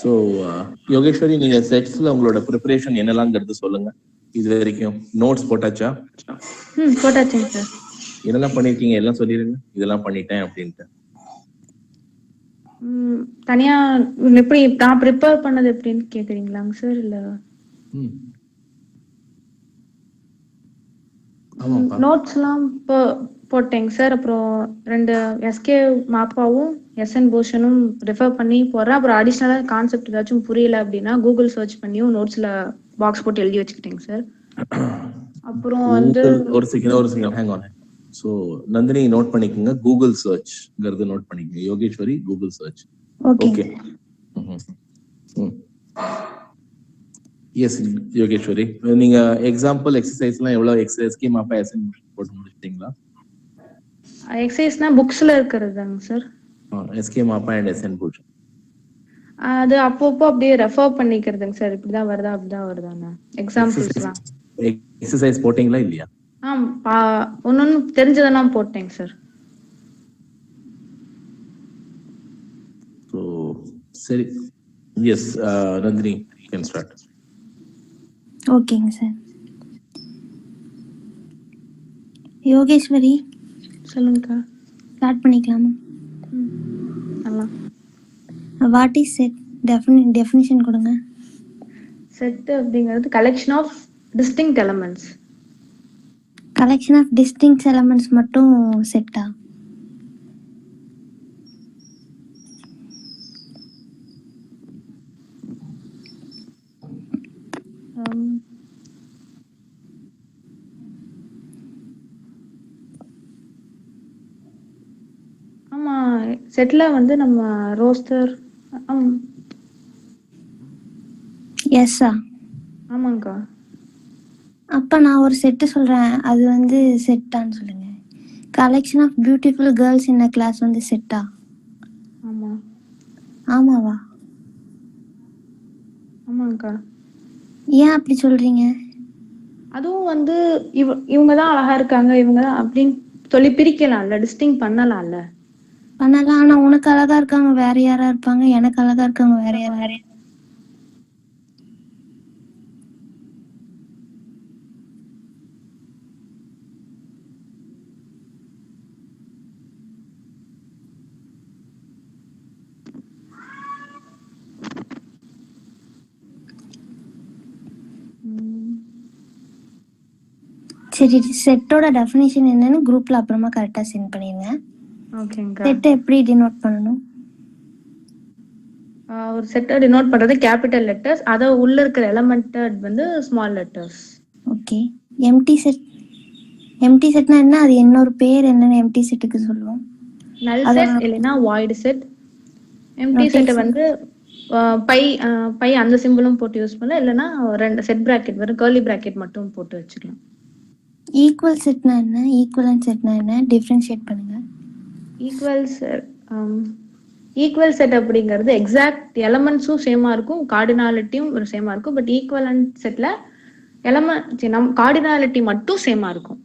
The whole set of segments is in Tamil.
ஸோ யோகேஸ்வரி, நீங்க செட்ஸ்ல உங்களோட ப்ரிப்பரேஷன் என்னலாங்கிறது சொல்லுங்க. இது வரைக்கும் நோட்ஸ் போட்டாச்சா? போட்டாச்சுங்க சார். என்னெல்லாம் பண்ணிருக்கீங்க எல்லாம் சொல்லிருங்க. இதெல்லாம் பண்ணிட்டேன் அப்படின்ட்டு. தனியா எப்படி நான் ப்ரிப்பேர் பண்ணது எப்படின்னு கேக்குறீங்களாங்க சார்? இல்ல நோட்ஸ்லாம் போட்டேங்க சார். அப்புறம் 2 எஸ்கே மாப்பாவும் எஸ்என் பூஷனும் ரெஃபர் பண்ணி போடுறேன். அப்புறம் அடிஷ்னலா கான்செப்ட் ஏதாச்சும் புரியல அப்படின்னா கூகுள் சர்ச் பண்ணியும் நோட்ஸ்ல பாக்ஸ் போட்டு எழுதி வச்சுக்கிட்டேங்க சார். அப்புறம் வந்து ஒரு second hang on. So Nandini note பண்ணிக்கங்க, கூகுள் சர்ச்ங்கிறது நோட் பண்ணிக்கங்க. Yogeswari Google search. Okay. Yes Yogeswari, நீங்க எக்ஸாம்பிள் எக்ஸசைஸ்லாம் எவ்வளவு எஸ்கே மாப்பா எஸ்என் போட்டு முடிச்சிட்டீங்களா? எக்ஸசைஸ்னா புக்ஸ்ல இருக்கிறதுதாங்க சார். எஸ்கே மாப்பா அண்ட் எஸ்என் பூஜ் அது அப்பப்போ அப்படியே ரெஃபர் பண்ணிக்கிறதுங்க சார். இப்படிதான் வருதா அப்படிதான் வருதாண்ணா எக்ஸாம்பிள்ஸ்லாம். எக்ஸசைஸ் போட்டீங்களா இல்லையா? ஒன்னு தெரிஞ்சதெல்லாம் போட்டேங்க சார். ஸோ சரி, எஸ் நந்தினி கேன் ஸ்டார்ட். ஓகேங்க சார். யோகேஸ்வரி சொல்லுங்கக்கா. ஸ்டார்ட் பண்ணிக்கலாமா? What is set? டெஃபினிஷன் கொடுங்க. செட் அப்படிங்கிறது collection of distinct elements. Collection of distinct elements மட்டும் செட்டா? ஆமா, செட்ல வந்து நம்ம ரோஸ்டர். எஸ்ஸா? ஆமாங்கக்கா. அப்ப நான் ஒரு செட்டு சொல்றேன், அது வந்து செட்டான்னு சொல்லுங்க. Collection of beautiful girls in class வந்து செட்டா? ஆமா. ஆமாவா? ஆமாங்கக்கா. ஏன் அப்படி சொல்றீங்க? அதுவும் வந்து இவங்க தான் அழகா இருக்காங்க, இவங்க தான் அப்படின்னு சொல்லி பிரிக்கலாம்ல, டிஸ்டிங் பண்ணலாம்ல. பண்ணலாம். ஆனா உனக்கு அழகா இருக்காங்க வேற யாரா இருப்பாங்க, எனக்கு அழகா இருக்காங்க வேற யாரா. சரி, செட்டோட டெஃபினிஷன் என்னன்னு குரூப்ல அப்புறமா கரெக்டா சென்ட் பண்ணிருங்க. ஓகேங்கா. செட் எப்படி டினோட் பண்ணனும்? ஒரு செட்டை டினோட் பண்றது கேபிட்டல் லெட்டர்ஸ், அத உள்ள இருக்கிற எலிமெண்ட் வந்து small letters. Okay. Empty set. Empty செட்னா என்ன? அது இன்னொரு பேர் என்னன்னு எம்டி செட்டுக்கு சொல்லுவோம். நல் செட் இல்லனா வாய்ட் செட். எம்டி செட் வந்து பை அந்த சிம்பலும் போட்டு யூஸ் பண்ணலாம், இல்லனா ரெண்டு செட் பிராக்கெட் வரும், கர்லி பிராக்கெட் மட்டும் போட்டு வச்சுக்கலாம். ஈக்குவல் செட்னா என்ன? ஈக்குவலன்ட் செட்னா என்ன? டிஃபரன்ஷியேட் பண்ணுங்க. ஈக்குவல் செட் அப்படிங்கிறது எக்ஸாக்ட் எலிமெண்ட்ஸும் சேமா இருக்கும், கார்டினாலிட்டியும் சேமா இருக்கும். பட் ஈக்குவலன்ட் செட்ல எலிமெண்ட் கார்டினாலிட்டி மட்டும் சேமா இருக்கும்.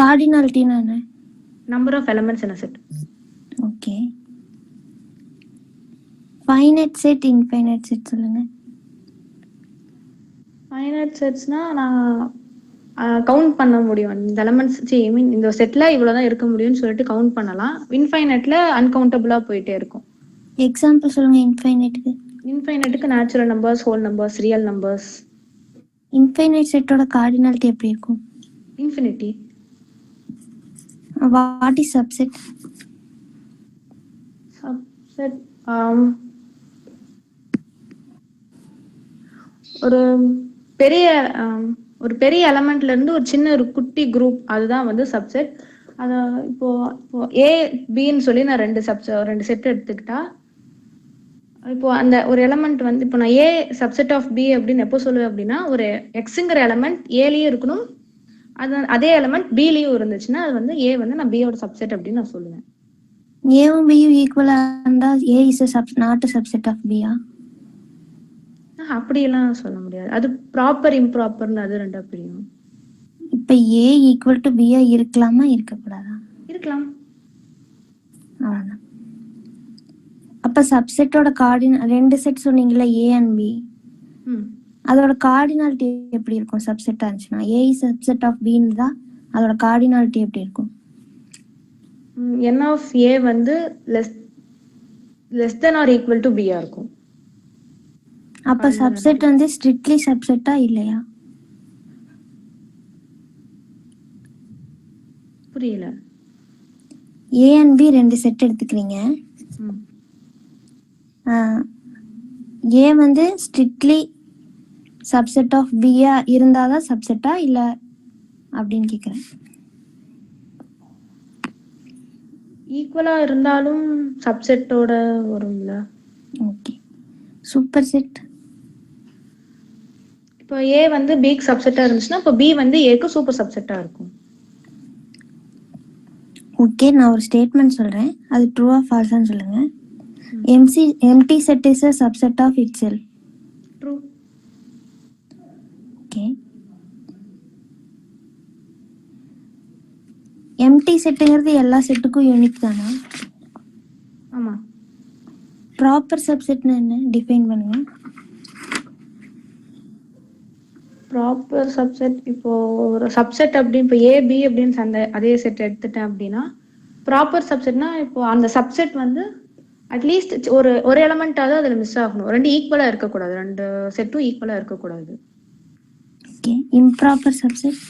கார்டினாலிட்டினா என்ன? Number of elements in a set. Okay. Finite set, infinite set சொல்லுங்க. ஃபைனைட் செட்ஸ்னா நான் கவுண்ட் பண்ண முடியும் இந்த எலிமெண்ட்ஸ். ஐ மீன் இந்த செட்ல இவ்வளவுதான் இருக்க முடியும்னு சொல்லிட்டு கவுண்ட் பண்ணலாம். இன்ஃபைனைட்ல அன்கவுண்டபிளா போயிட்டே இருக்கும். எக்ஸாம்பிள் சொல்லுங்க இன்ஃபைனைட்க்கு. இன்ஃபைனைட்க்கு natural numbers, whole numbers, real numbers. Infinite செட்டோட கார்டினாலிட்டி எப்படி இருக்கும்? Infinity. What is subset? Subset ஒரு பெரிய எலிமெண்ட்ல இருந்து ஒரு சின்ன ஒரு குட்டி குரூப், அதுதான் வந்து சப்செட். அத இப்போ ஏ பின்னு சொல்லி நான் ரெண்டு செட் எடுத்துக்கிட்டா, இப்போ அந்த ஒரு எலிமெண்ட் வந்து இப்போ நான் ஏ சப்செட் ஆஃப் பி அப்படின்னு எப்போ சொல்லுவேன் அப்படின்னா, ஒரு எக்ஸுங்கிற எலிமெண்ட் ஏலயும் இருக்கணும், அதே எலிமெண்ட் பிலயும் இருந்துச்சுன்னா அது வந்து ஏ வந்து நான் பியோட சப்செட் அப்படின்னு நான் சொல்லுவேன். ஏவும் பியும் ஈக்குவலா இருந்தா ஏ இஸ் நாட் சப்செட் ஆஃப் பியா? அப்படியெல்லாம் சொல்ல முடியாது. அது ப்ராப்பர் இம்ப்ராப்பர்னு அது ரெண்டா பிரியும். இப்ப ஏ ஈக்குவல் டு பியா இருக்கலாமா இருக்கக்கூடாதா? இருக்கலாம். அவ்வளவுதான். அப்ப சப்செட்டோட கார்டினல் ரெண்டு செட் சொன்னீங்கல்ல, ஏ அண்ட் பி, ம் அதோட கார்டினாலிட்டி எப்படி இருக்கும்? சப்செட்டா இருந்துச்சுன்னா ஏ இஸ் சப்செட் ஆஃப் பின்னு தான், அதோட கார்டினாலிட்டி எப்படி இருக்கும்? n ஆஃப் ஏ வந்து less than or equal to பியா இருக்கும். அப்ப சப்செட் வந்து ஸ்ட்ரிக்ட்லி சப்செட்டா இல்லையா? புரியல. ஏ அண்ட் பி ரெண்டு செட் எடுத்துக்கிறீங்க. ம் ஏ வந்து ஸ்ட்ரிக்ட்லி சப்செட் ஆஃப் பியா இருந்தாதான் சப்செட்டா இல்ல அப்படின்னு கேக்குறேன். ஈக்குவலா இருந்தாலும் சப்செட்டோட வரும்ல. Okay, super set. இப்போ ஏ வந்து பிக்கு சப்செட்டா இருந்துச்சுன்னா இப்போ பி வந்து ஏக்கு சூப்பர் சப்செட்டா இருக்கும். ஓகே, நான் ஒரு ஸ்டேட்மெண்ட் சொல்றேன், அது ட்ரூவா ஃபால்ஸான்னு சொல்லுங்க. Empty set is a subset of itself. True. Okay, empty செட்டுங்கிறது எல்லா செட்டுக்கும் யூனிக் தானா? ஆமா. ப்ராப்பர் சப்செட்னா என்ன, டிஃபைன் பண்ணுங்க. ப்ராப்பர் சப்செட் இப்போ ஒரு சப்செட் அப்படின்னு இப்போ ஏ பி அப்படின்னு அதே செட் எடுத்துட்டேன் அப்படின்னா ப்ராப்பர் சப்செட்னா இப்போ அந்த சப்செட் வந்து அட்லீஸ்ட் ஒரு எலமெண்ட்டாவது அதில் மிஸ் ஆகணும். ரெண்டு ஈக்குவலாக இருக்கக்கூடாது, ரெண்டு செட்டும் ஈக்குவலாக இருக்கக்கூடாது. Okay, improper subset.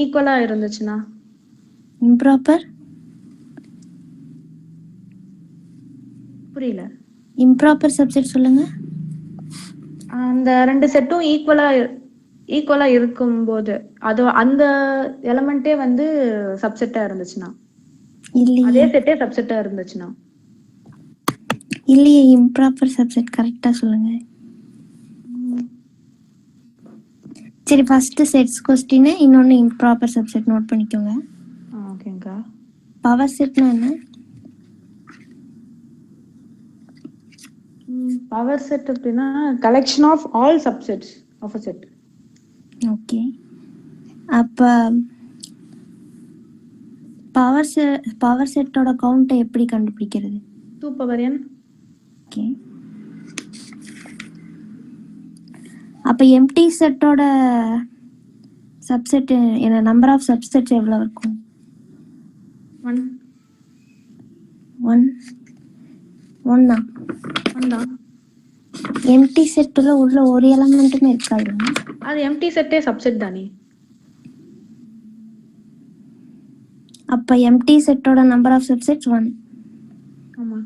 ஈக்குவலாக இருந்துச்சுன்னா இம்ப்ராப்பர். புரியல. இம்ப்ராப்பர் சப்செட் சொல்லுங்க. அந்த ரெண்டு செட்டும் ஈக்குவலா இருக்கும்போது அது அந்த எலமெண்ட்டே வந்து சப்செட்டா இருந்துச்சுன்னா, இல்லையே, அதே செட்டே சப்செட்டா இருந்துச்சுன்னா. இல்லையே, இம்ப்ராப்பர் சப்செட் கரெக்டா சொல்லுங்க. சரி, ஃபர்ஸ்ட் செட்ஸ் கொஸ்டின், இன்னொன்னு இம்ப்ராப்பர் சப்செட் நோட் பண்ணிக்கோங்க. ஓகேங்கா. பவர் செட்னா என்ன? பவர் செட் அப்படின்னா collection of all subsets of a set. Okay, அப்ப பவர் செட்டோட கவுண்ட்டை எப்படி கண்டுபிடிக்கிறது? 2 power n. ஓகே, அப்ப எம்டி செட்டோட சப்செட் என்ன, நம்பர் ஆஃப் சப்செட்ஸ் எவ்வளவு இருக்கும்? 1. 1 தான். எம்டி செட்ல உள்ள ஒரு எலமெண்ட்டுமே இருக்காது. அது எம்டி செட்டே சப்செட் தானே. அப்ப எம்டி செட்டோட நம்பர் ஆஃப் சப்செட்ஸ் 1. ஆமா.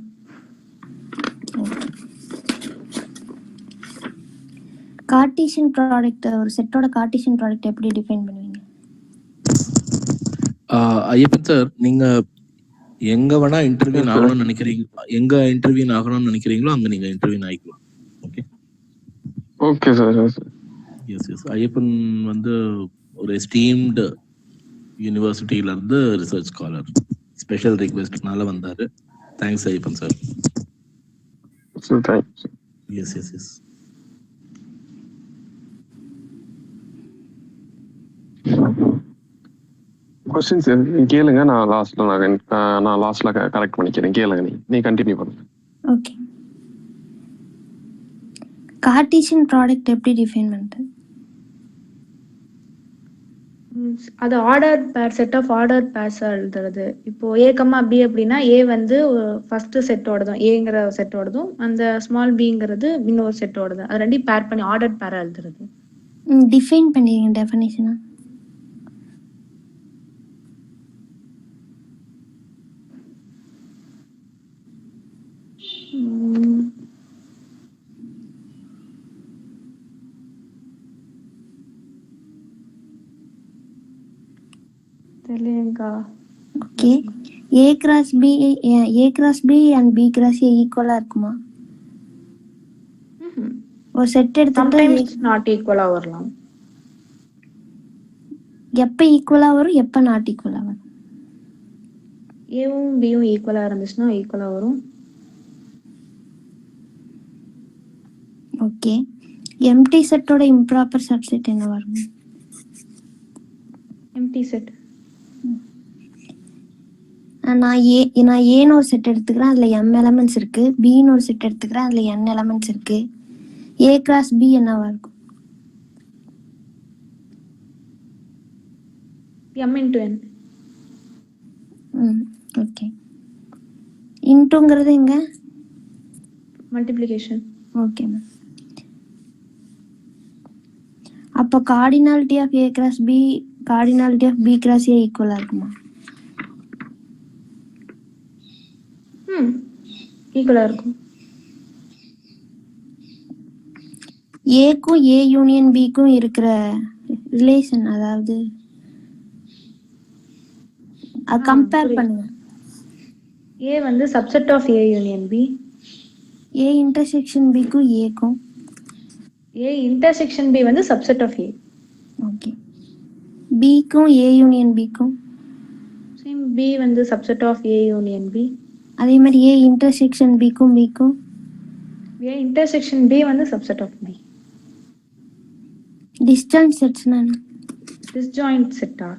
கார்ட்டீசியன் ப்ராடக்ட், ஒரு செட்டோட கார்ட்டீசியன் ப்ராடக்ட் எப்படி டிஃபைன் பண்ணுவீங்க? ஐயப்பன் சார், நீங்க எங்க வேணா இன்டர்வியூ ஆகணும்னு நினைக்கிறீங்க, எங்க இன்டர்வியூ ஆகணும்னு நினைக்கிறீங்களோ அங்க நீங்க இன்டர்வியூ ஆயிக்கலாம். Okay okay sir. Yes Ayyappan வந்து ஒரு எஸ்டீம்டு யூனிவர்சிட்டியில இருந்து ரிசர்ச் ஸ்காலர், ஸ்பெஷல் ரிக்வெஸ்ட்னால வந்தாரு. Thanks Ayyappan sir. Yes questions கேளுங்க, நான் லாஸ்ட்ல கரெக்ட் பண்ணிக்கிறேன். கேளுங்க, நீ கண்டினியூ பண்ணுங்க. ஓகே, கார்ட்டீசியன் ப்ராடக்ட் எப்படி டிஃபைன் பண்றது? அது ஆர்டர் பேர், செட் ஆஃப் ஆர்டர் பேர்ஸ் எழுதுறது. இப்போ ஏ கம்மா பி அப்படின்னா ஏ வந்து ஃபர்ஸ்ட் செட்டோடதும், ஏங்கிற செட்டோடதும், அந்த ஸ்மால் பிங்கிறது இன்னொரு செட்டோடதும், அது ரெண்டையும் பேர் பண்ணி ஆர்டர் பேரா எழுதுறது. டிஃபைன் பண்ணிருங்க டெஃபினேஷனா. தெரியலங்கா. Okay, A cross B and B cross A ஈக்குவலா இருக்குமா? ஒரு செட் எடுத்துட்டு சம்டைம்ஸ் நாட் ஈக்குவலா வரலாம். எப்ப ஈக்குவலா வரும், எப்ப நாட் ஈக்குவலா வரும்? ஏவும் பியும் ஈக்குவலா இருந்துச்சுன்னா ஈக்குவலா வரும். ஓகே, எம்டி செட்டோட இம்ப்ராப்பர் சப்செட் என்ன வரும்? எம்டி செட் நான் ஏன்னு ஒரு செட் எடுத்துக்கிறேன், அதுல m எலமெண்ட்ஸ் இருக்கு. பின்னு ஒரு செட் எடுத்துக்கிறேன், அதுல n எலமெண்ட்ஸ் இருக்கு. a கிராஸ் b என்னவா இருக்கும்? m into n. ஓகே. இன்ட்டுங்கிறது எங்க? மல்டிப்ளிகேஷன். Okay ma'am. அப்போ cardinality of a cross b cardinality of b cross a ஈக்குவலா இருக்குமா? ஈக்குவலா இருக்கும். ஏக்கும் a யூனியன் பிக்கும் இருக்கிற ரிலேஷன், அதாவது கம்பேர் பண்ணுங்க. a வந்து subset of a union b. a intersection பிக்கும் ஏக்கும். a இன்டர்செக்ஷன் b வந்து சப்செட் ஆஃப் a. ஓகே. பிக்கும் a யூனியன் பிக்கும் சேம் b வந்து subset of a union b. அதே மாதிரி a இன்டர்செக்ஷன் பிக்கும் a இன்டர்செக்ஷன் b வந்து சப்செட் ஆஃப் b. டிஸ்ஜாயிண்ட் செட்ஸ்னா டிஸ்ஜாயிண்ட் செட்டா?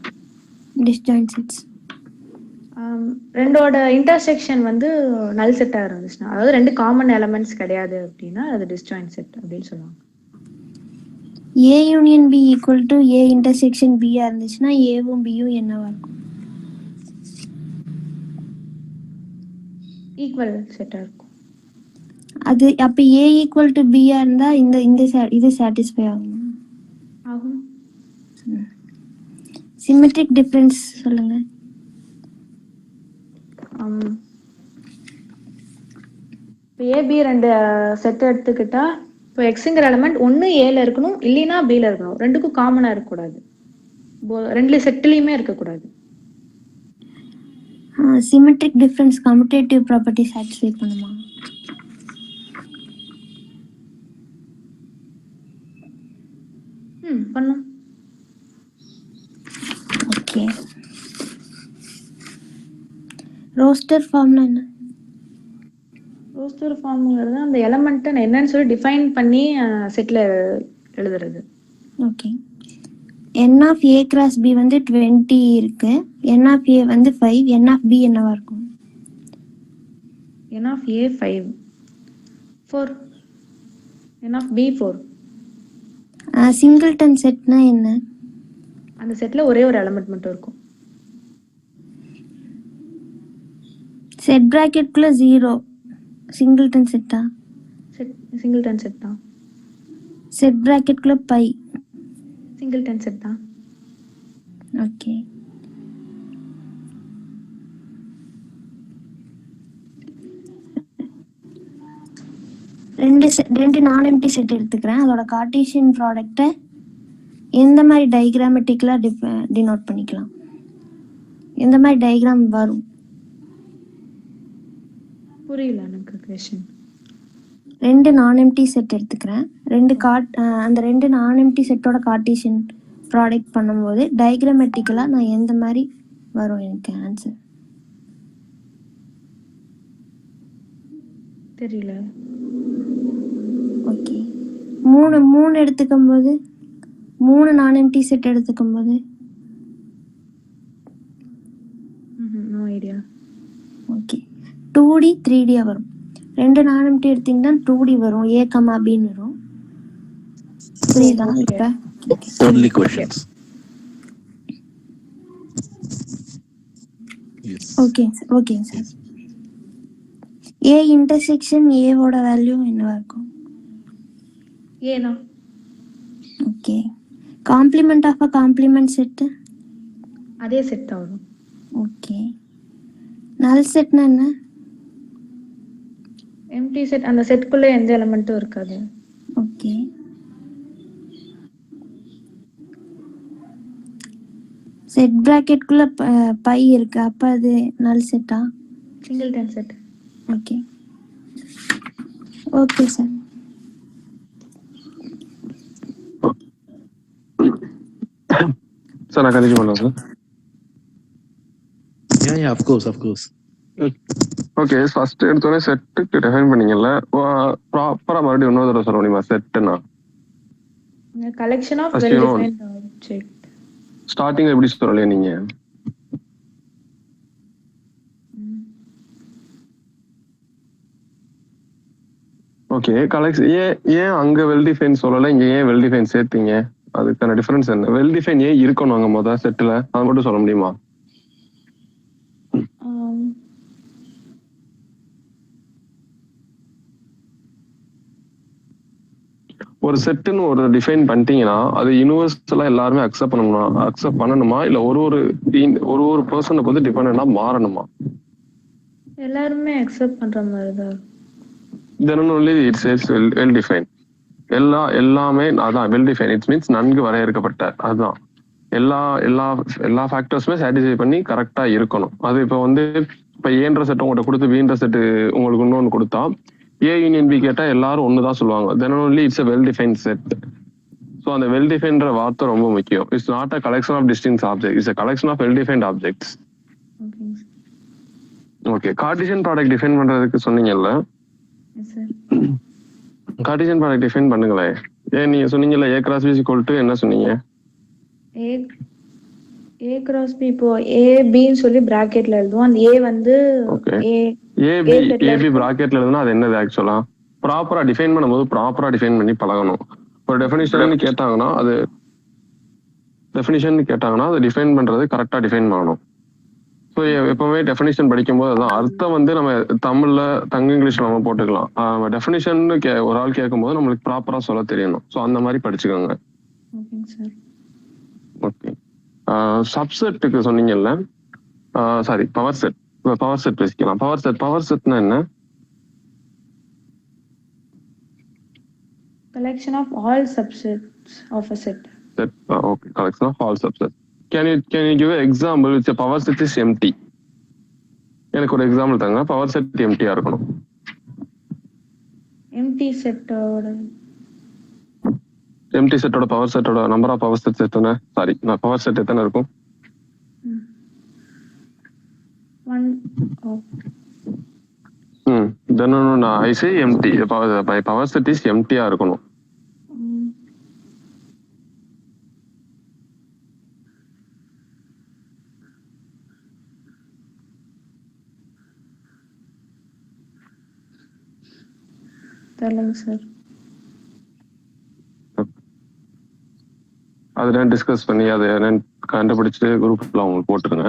டிஸ்ஜாயிண்ட் செட்ஸ் ரெண்டோட இன்டர்செக்ஷன் வந்து நல் செட்டா இருந்துச்சுன்னா, அதாவது ரெண்டு காமன் எலமெண்ட்ஸ் கிடையாது அப்படின்னா அது டிஸ்ஜாயிண்ட் செட் அப்படின்னு சொல்லுவாங்க. a union b equal to a intersection b இருந்துச்சுன்னா ஏவும் பியும் என்னவா இருக்கும்? ஈக்குவல் செட்டா இருக்கும். அது அப்ப a ஈக்குவல் டு b இருந்தா இது சாட்டிஸ்ஃபை ஆகும். ஆகும். சிமெட்ரிக் டிஃபரன்ஸ் சொல்லுங்க. இப்போ ஏபி ரெண்டு செட் எடுத்துக்கிட்டா, இப்போ எக்ஸுங்கிற எலமெண்ட் ஒன்று ஏல இருக்கணும், இல்லைன்னா பியில் இருக்கணும். ரெண்டுக்கும் காமனாக இருக்கக்கூடாது, ரெண்டு செட்லேயுமே இருக்கக்கூடாது. Symmetric difference commutative property satisfy பண்ணுமா? பண்ணும். ஓகே. ரோஸ்டர் ஃபார்ம்னா என்ன? ரோஸ்டர் ஃபார்ம்ங்கிறது அந்த எலமெண்ட்டை என்னன்னு சொல்லி டிஃபைன் பண்ணி செட்டில் எழுதுறது. Okay. n of a cross b வந்து 20 இருக்கு. n ஆஃப் a வந்து 5. n ஆஃப் b என்னவா இருக்கும்? n of a 5, 4. n of b 4. Singleton செட்னா என்ன? அந்த செட்டில் ஒரே ஒரு எலமெண்ட் மட்டும் இருக்கும். செட் பிராக்கெட்குள்ள 0 சிங்கிள்டன் செட்டா? சிங்கிள்டன் செட் தான். செட் பிராக்கெட்குள்ள பை சிங்கிள்டன் செட் தான். ஓகே. ரெண்டு நான் எம்டி செட் எடுத்துக்கிறேன். அதோட கார்ட்டீசியன் ப்ராடக்ட்டை எந்த மாதிரி டயக்ராமெட்டிக்கலா டினோட் பண்ணிக்கலாம்? எந்த மாதிரி டயக்ராம் வரும்? புரியல எனக்கு கொஸ்டின். ரெண்டு நான் எம்டி செட் எடுத்துக்கிறேன். அந்த ரெண்டு நான் எம்டி செட்டோட கார்ட்டீசியன் ப்ராடக்ட் பண்ணும்போது டயக்ராமெட்டிக்கலா நான் எந்த மாதிரி வரும் எனக்கு ஆன்சர்? தெரியல. ஓகே. மூணு எடுத்துக்கும் போது, மூணு நான் எம்டி செட் எடுத்துக்கும் போது no idea. Okay. 2D 3D வரும். ரெண்டு நான் எம்டி எடுத்தீங்கன்னா 2D வரும், a கமா பின்னு வரும். புரியுதா? Only questions. Yes. Okay sir. a intersection a ஓட வேல்யூ என்னவா இருக்கும்? ஏனா? Okay. Complement of a complement set அதே செட் தான் வரும். ஓகே. நல் செட்னா என்ன? எம்டி செட், அந்த செட்குள்ள எந்த எலிமெண்ட்டும் இருக்காது. ஓகே. செட் பிராக்கெட்குள்ள பை இருக்கு, அப்ப அது நல் செட்டா? Singleton set. Okay. Okay sir. Sir நான் கண்டினியூ பண்ணலாம் sir. Yeah, of course. Okay. First எடுத்தோடனே செட்டுக்கு டிஃபைன் பண்ணீங்கல்ல, ப்ராப்பரா மறுபடியும் இன்னொரு தடவை சொல்ல முடியுமா? செட்டுனா collection of well defined object. Starting எப்படி சொல்லலையே நீங்க? ஓகே கலெக்ஷன் ஏன் அங்க வெல் டிஃபைன் சொல்லல, இங்க ஏன் வெல் டிஃபைன் சேர்த்தீங்க? அதுக்கான டிஃபரன்ஸ் என்ன? வெல் டிஃபைன் ஏன் இருக்கணும் அங்க முதல் செட்ல, அது மட்டும் சொல்ல முடியுமா? ஒரு செட்டுன்னு ஒரு டிஃபைன் பண்ணிட்டீங்கன்னா அது யூனிவர்சலா எல்லாருமே அக்செப்ட் பண்ணணுமா இல்ல ஒரு பர்சனுக்கு வந்து டிபெண்டா மாறணுமா? எல்லாருமே அக்செப்ட் பண்ற மாதிரி தான். தென் ஒன்லி இட்ஸ் வெல் டிஃபைன். எல்லாமே அதான் வெல் டிஃபைன். இட்ஸ் மீன்ஸ் நன்கு வரையறுக்கப்பட்ட. அதுதான் எல்லா ஃபேக்டர்ஸுமே சாட்டிஸ்ஃபை பண்ணி கரெக்டா இருக்கணும். அது இப்போ வந்து இப்போ ஏன்ற செட் உங்கள்கிட்ட கொடுத்து பீன்ற செட்டு உங்களுக்கு இன்னொன்று கொடுத்தா ஏ யூனியன் பி கேட்டா எல்லாரும் ஒண்ணுதான் சொல்லுவாங்க. Then only it's well define set. So அந்த வெல் டிஃபைன்ற வார்த்தை ரொம்ப முக்கியம். It's not a collection of distinct object, it's a collection of well defined objects. Okay, Cartesian product define பண்றதுக்கு சொன்னீங்கல்ல, கார்ட்டீசியன் ப்ராடக்ட் டிஃபைன் பண்ணுங்களேன். நீங்க சொன்னீங்கல்ல A cross B equal to என்ன சொன்னீங்க? ஏ கிராஸ் பி இப்போ ஏ பின்னு சொல்லி பிராக்கெட்ல எழுதுவோம். அந்த ஏ வந்து ஏபி பிராக்கெட்ல எழுதுனா அது என்னது? ஆக்சுவலா ப்ராப்பரா டிஃபைன் பண்ணும்போது ப்ராப்பரா டிஃபைன் பண்ணி பழகணும். ஒரு டெஃபினிஷன் கேட்டாங்கன்னா அது டிஃபைன் பண்றது கரெக்டா டிஃபைன் பண்ணணும். ஸோ எப்பவுமே டெஃபினிஷன் படிக்கும்போது அதான் அர்த்தம் வந்து நம்ம தமிழ்ல இங்கிலீஷ்ல நம்ம போட்டுக்கலாம். டெஃபினிஷன் ஒரு ஆள் கேட்கும்போது நம்மளுக்கு ப்ராப்பரா சொல்ல தெரியணும். ஸோ அந்த மாதிரி படிச்சுக்கோங்க. ஓகே, சப்செட்டுக்கு சொன்னீங்கல்ல, சாரி பவர் செட் பேசிக்கலாம். பவர் செட்னா என்ன? collection of all subsets of a set. Okay, collection of all subsets. Can you give an example which a power set is empty? எனக்கு ஒரு எக்ஸாம்பிள் தாங்க. பவர் செட் எம்டியா இருக்கணும். எம்டி செட்டோட பவர் செட்டோட நம்பர் ஆஃப் பவர் செட்ஸ் எத்தனை? சாரி, பவர் செட் எத்தனை இருக்கும்? 1. Then I say empty. My power set is empty-ஆ இருக்கணும். தெரியலங்க சார். அதெல்லாம் டிஸ்கஸ் பண்ணி அதை கண்டுபிடிச்சு குரூப்ல உங்களுக்கு போட்டுருங்க.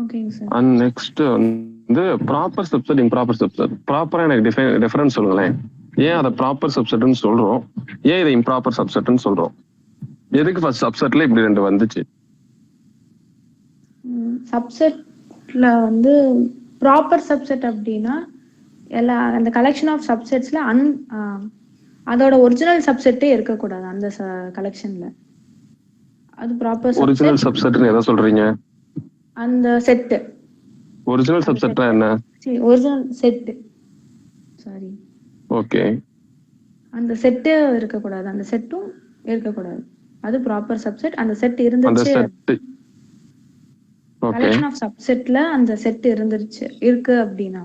ஓகேங்க சார். அண்ட் நெக்ஸ்ட் வந்து ப்ராப்பர் சப்செட், இம்ப்ராப்பர் சப்செட். ப்ராப்பரா எனக்கு டிஃபரன்ஸ் சொல்லுங்களேன். ஏன் அதை ப்ராப்பர் சப்செட்னு சொல்றோம், ஏன் இதை இம்ப்ராப்பர் சப்செட்னு சொல்றோம்? எதுக்கு ஃபர்ஸ்ட் சப்செட்ல இப்படி ரெண்டு வந்துச்சு? சப்செட்ல வந்து ப்ராப்பர் சப்செட் அப்படின்னா அந்த கலெக்ஷன் ஆஃப் சப்செட்ஸ்ல அதோட ஒரிஜினல் சப்செட்டே இருக்கக்கூடாது அந்த கலெக்ஷன்ல. அது ப்ராப்பர் ஒரிஜினல் சப்செட்னு எதை சொல்றீங்க? அந்த செட் ஒரிஜினல் சப்செட்னா என்ன? Original set, sorry. ஓகே, அந்த செட் இருக்கக்கூடாது, அந்த செட்டும் இருக்கக்கூடாது. அது ப்ராப்பர் சப்செட். அந்த செட் இருந்துச்சு, கலெக்ஷன் ஆஃப் சப்செட்ல அந்த செட் இருக்கு அப்படின்னா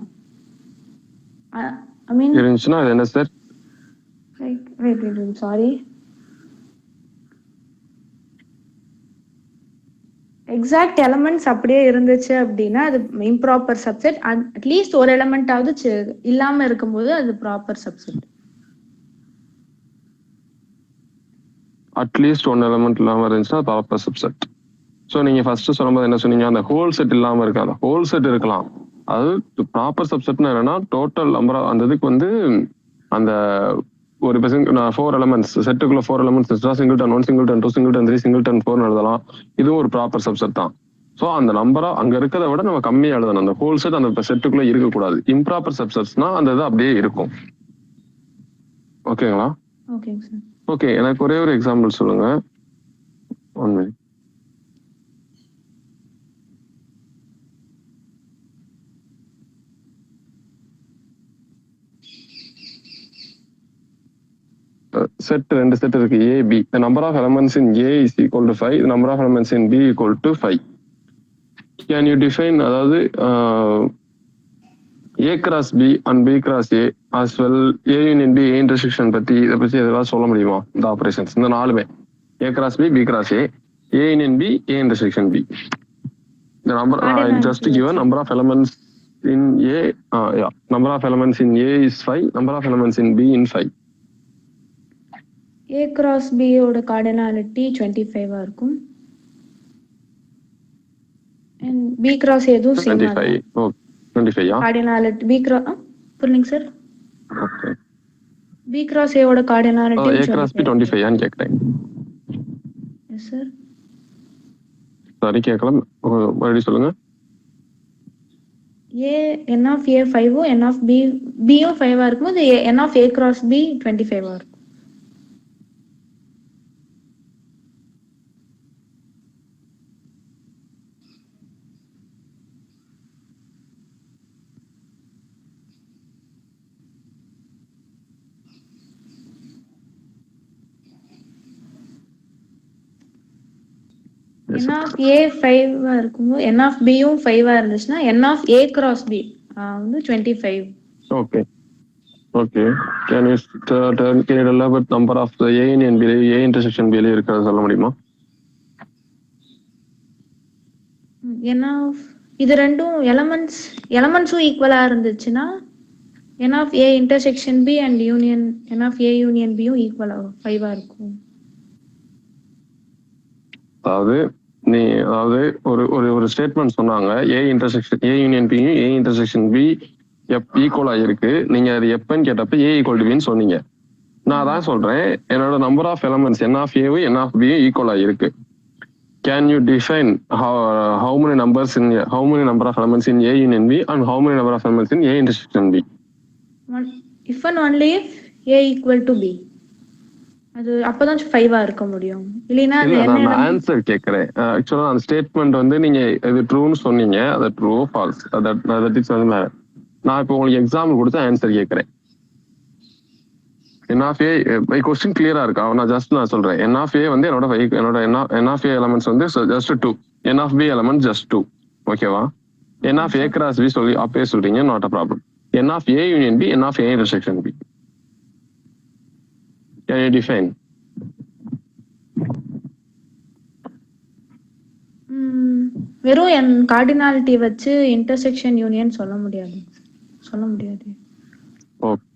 ஐ மீன் இருந்துச்சுன்னா அது என்ன sir? Wait sorry, exact elements அப்படியே இருந்துச்சு அப்படின்னா அது இம்ப்ராப்பர் சப்செட். அட்லீஸ்ட் ஒரு எலிமெண்டாவது இல்லாம இருக்கும்போது அது proper subset. At least one element இல்லாம இருந்துச்சுன்னா ப்ராப்பர் சப்செட். ஸோ நீங்க ஃபர்ஸ்ட் சொல்லும்போது என்ன சொன்னீங்க? அந்த ஹோல் செட் இல்லாம இருக்கு. அந்த ஹோல் செட் இருக்கலாம். அது ப்ராப்பர் சப்செட்னா என்னன்னா டோட்டல் நம்பர். அந்த இதுக்கு வந்து அந்த ஒரு 4 எலிமெண்ட்ஸ் செட்டுக்குள்ள 4 elements singleton 1, singleton 2, singleton 3, singleton 4 எழுதலாம். இதுவும் ஒரு ப்ராப்பர் சப்செட் தான். ஸோ அந்த நம்பரா அங்க இருக்கிறத விட நம்ம கம்மியா எழுதணும். அந்த ஹோல் செட் அந்த செட்டுக்குள்ள இருக்கக்கூடாது. இம்ப்ராப்பர் சப்செட்ஸ்னா அந்த இது அப்படியே இருக்கும். ஓகேங்களா? ஓகேங்க சார். ஓகே, எனக்கு ஒரே ஒரு எக்ஸாம்பிள் சொல்லுங்க. 1 minute. செட் 2 செட் இருக்கு, A, B. The number of elements in A is equal to 5. The number of elements in B equal to 5. Can you define, அதாவது A cross B and B cross A as well A union B A intersection பத்தி இதை பத்தி எதாவது சொல்ல முடியுமா? இந்த ஆபரேஷன்ஸ் இந்த நாலுமே A cross B, B cross A, A union B, A intersection B. The number just given number of elements in A, yeah, number of elements in A is 5, number of elements in B in 5. A cross B ஓட கார்டினாலிட்டி 25 இருக்கும். And B cross எதுவும் same 25. Oh, 25, yeah. Cardinality B cross புரியுங்க sir. Okay. B cross A ஓட கார்டினாலிட்டி A cross B 25 ஆன்னு கேக்குறேன். Yes sir. சரி கேட்கலாம், மறுபடியும் சொல்லுங்க. A n of A 5 n of B யும் 5 இருக்கும்போது n of A cross B 25 இருக்கும். n of A 5 இருக்கும்போது n of B யும் 5 இருந்துச்சுன்னா n of A cross B வந்து 25. Okay. Okay. Can you tell about number of the A union B, A intersection B இருக்கிறது சொல்ல முடியுமா? n of இது ரெண்டும் எலிமெண்ட்ஸும் ஈக்குவலா இருந்துச்சுன்னா n of A intersection B and union n of A union B யும் ஈக்குவலா 5 இருக்கும். அதாவது ஒரு ஸ்டேட்மெண்ட் சொன்னாங்க, A union B A intersection B ஈக்குவலா இருக்கு. நீங்க அது எப்பன்னு கேட்டப்ப A ஈக்குவல் டு Bன்னு சொன்னீங்க. நான் தான் சொல்றேன், என்னோட number of elements n of A n of B ஈக்குவலா இருக்கு. Can you define how many number of elements in A union B and how many number of elements in A intersection B? If and only if A equal to B. அது அப்பதான் 5 இருக்க முடியும். இல்லனா நான் ஆன்சர் கேக்குறேன். एक्चुअली அந்த ஸ்டேட்மென்ட் வந்து நீங்க இது ட்ரூன்னு சொன்னீங்க, அது ட்ரூ ஃபால்ஸ் தட் இஸ் வந்து நான் இப்போ உங்களுக்கு எக்ஸாம்பிள் கொடுத்து ஆன்சர் கேக்குறேன். n of A by question கிளியரா இருக்கா? நான் சொல்றேன், n of A வந்து என்னோட n of A எலிமெண்ட்ஸ் வந்து just 2, n of B element just 2. ஓகேவா? n of A cross B சொல்லி அப்பவே சொல்றீங்க, not a problem. n of A union B n of A intersection B. Can you define? வெறும் n கார்டினாலிட்டி வச்சு இன்டர்செக்ஷன் யூனியன் சொல்ல முடியாது. Okay.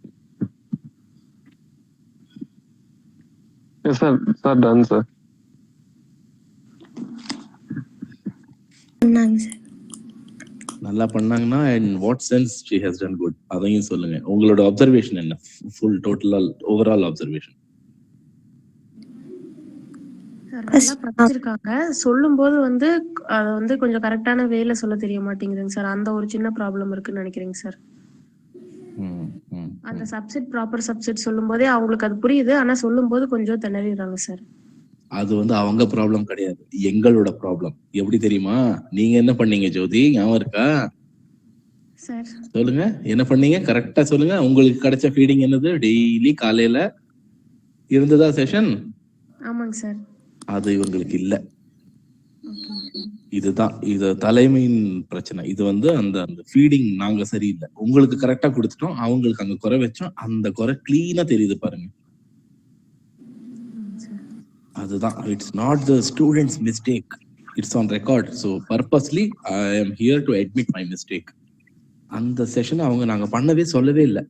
Yes sir, done sir. பண்ணாங்க சார். நல்லா பண்ணாங்கன்னா in what sense she has done good அதையும் சொல்லுங்க. உங்களோட அப்சர்வேஷன் என்ன, ஃபுல் டோட்டல் ஓவரால் அப்சர்வேஷன்? நல்லா படிச்சிருக்காங்க, சொல்லும்போது வந்து அது வந்து கொஞ்சம் கரெக்டான வேல சொல்ல தெரிய மாட்டேங்குதுங்க சார். அந்த ஒரு சின்ன ப்ராப்ளம் இருக்குன்னு நினைக்கிறேங்க சார். அந்த சப்செட் ப்ராப்பர் சப்செட் சொல்லும்போதே அவங்களுக்கு அது புரியுது, ஆனா சொல்லும்போது கொஞ்சம் திணறிடுறாங்க சார். அது வந்து அவங்க ப்ராப்ளம் கிடையாது, எங்களோட ப்ராப்ளம். எப்படி தெரியுமா? நீங்க என்ன பண்ணீங்க ஜோதி, ஞாபகம் இருக்கா? சார் சொல்லுங்க, என்ன பண்ணீங்க கரெக்டா சொல்லுங்க. உங்களுக்கு கிடைச்ச ஃபீடிங் என்னது? டெய்லி காலையில இருந்ததா செஷன்? ஆமாங்க சார். அது இவங்களுக்கு இல்ல. இதுதான் இது தலைமையின் பிரச்சனை. இது வந்து அந்த ஃபீடிங் நாங்க சரியில்லை. உங்களுக்கு கரெக்டா கொடுத்துட்டோம், அவங்களுக்கு அங்க குறை வச்சோம். அந்த குறை கிளீனா தெரியுது பாருங்க. அதுதான், it's not the students mistake, it's on record. So purposely I am here to admit my mistake. அந்த செஷன் அவங்க நாங்க பண்ணவே சொல்லவே இல்லை.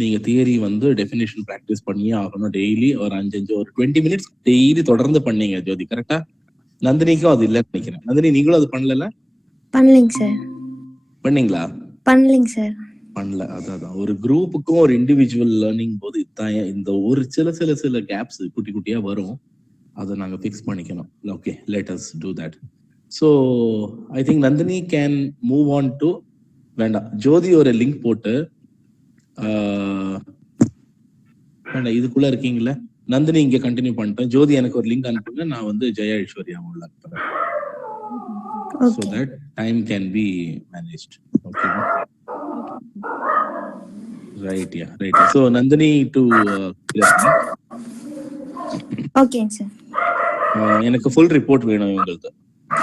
நீங்க தியரி வந்து டெஃபினேஷன் ப்ராக்டிஸ் பண்ணியே ஆகணும். டெய்லி ஒரு 5 ஒரு 20 மினிட்ஸ் டெய்லி தொடர்ந்து பண்ணீங்க ஜோதி, கரெக்டா? நந்தினிக்கும் அது இல்லைன்னு நினைக்கிறேன். நந்தினி, நீங்களும் அது பண்ணல? பண்ணலைங்க சார். பண்ணீங்களா? பண்ணலைங்க சார். பண்ணல. அதான் ஒரு குரூப்புக்கும் ஒரு இண்டிவிஜுவல் லேர்னிங் போது இதான் இந்த ஒரு சில கேப்ஸ் குட்டி குட்டியா வரும். அதை நாங்க ஃபிக்ஸ் பண்ணிக்கணும். Okay, let us do that. So I think Nandini can move on to, வேண்டாம் ஜோதி ஒரு லிங்க் போட்டு வேண்டாம் இதுக்குள்ள இருக்கீங்களா நந்தினி, இங்க கண்டினியூ பண்ணிட்டேன். ஜோதி எனக்கு ஒரு லிங்க் அனுப்புங்க, நான் வந்து ஜெயா ஐஸ்வர்யா உள்ள அனுப்புறேன். So that time can be managed. Okay. Right, yeah, right. So Nandini to ஓகேங்க சார். எனக்கு ஃபுல் ரிப்போர்ட் வேணும் உங்களுக்கு.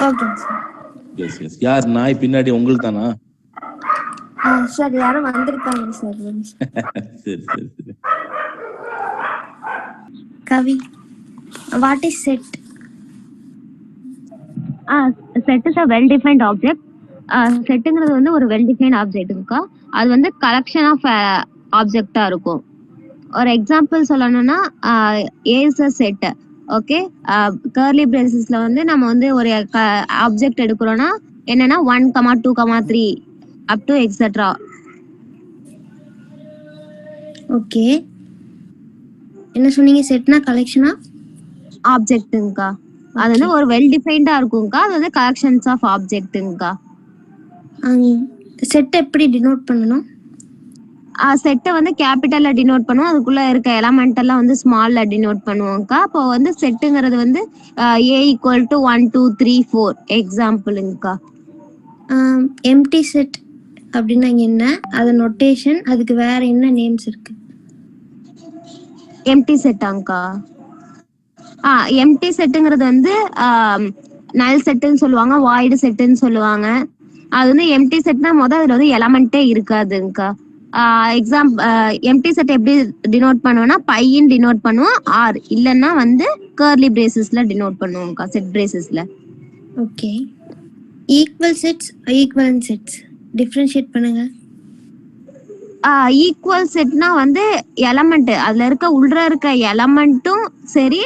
ஓகேங்க சார். S S. யார் நாய் பின்னாடி உங்களுக்கு தானா? சார் யாரும் வந்திருக்காங்க சார். சரி சரி சரி. கவி, what is set? Set is a well-defined object செட்டுங்கிறது வந்து ஒரு வெல் டிஃபைன் ஆப்ஜெக்ட்டுக்கா. அது வந்து கலெக்ஷன் ஆஃப் ஆப்ஜெக்டா இருக்கும். ஒரு எக்ஸாம்பிள் சொல்லணும்னா A is a set. Okay, curly பிரேசஸ்ல வந்து நம்ம வந்து ஒரு ஆப்ஜெக்ட் எடுக்கிறோம்னா என்னன்னா 1, 2, 3 அப் டு எக்ஸெட்ரா. ஓகே, என்ன சொன்னீங்க? செட்னா கலெக்ஷனா ஆப்ஜெக்ட்டுங்கக்கா. அது வந்து ஒரு வெல் டிஃபைன்டா இருக்கும்க்கா. அது வந்து கலெக்ஷன்ஸ் ஆஃப் ஆப்ஜெக்ட்டுங்கக்கா. செட் எப்படி டினோட் பண்ணணும்? செட்டை வந்து கேபிட்டல்ல டினோட் பண்ணுவோம். அதுக்குள்ள இருக்க எலமெண்ட் எல்லாம் வந்து ஸ்மால்ல டினோட் பண்ணுவோம்க்கா. அப்போ வந்து செட்டுங்கிறது வந்து A = 1, 2, 3, 4 எக்ஸாம்பிளுங்கக்கா. எம்டி செட் அப்படின்னா என்ன? அது நொட்டேஷன், அதுக்கு வேற என்ன நேம்ஸ் இருக்கு? எம்டி செட்டாங்கக்கா. எம்டி செட்டுங்கிறது வந்து நல் செட்டுன்னு சொல்லுவாங்க, வாய்டு செட்டுன்னு சொல்லுவாங்க. அது வந்து எம்டி செட்னா அதுல வந்து எலமெண்டே இருக்காதுங்கக்கா. எம்டி செட் எப்படி டினோட் பண்ணுவோம்னா பையின் டினோட் பண்ணுவோம், ஆர் இல்லைன்னா வந்து கர்லி பிரேசஸ்ல டினோட் பண்ணுவோம்க்கா, செட் பிரேசஸ்ல. Okay, equal sets, equivalent sets differentiate பண்ணுங்க. ஈக்குவல் செட்னா வந்து எலமெண்ட், அதுல உள்ள இருக்க எலமெண்ட்டும் சரி,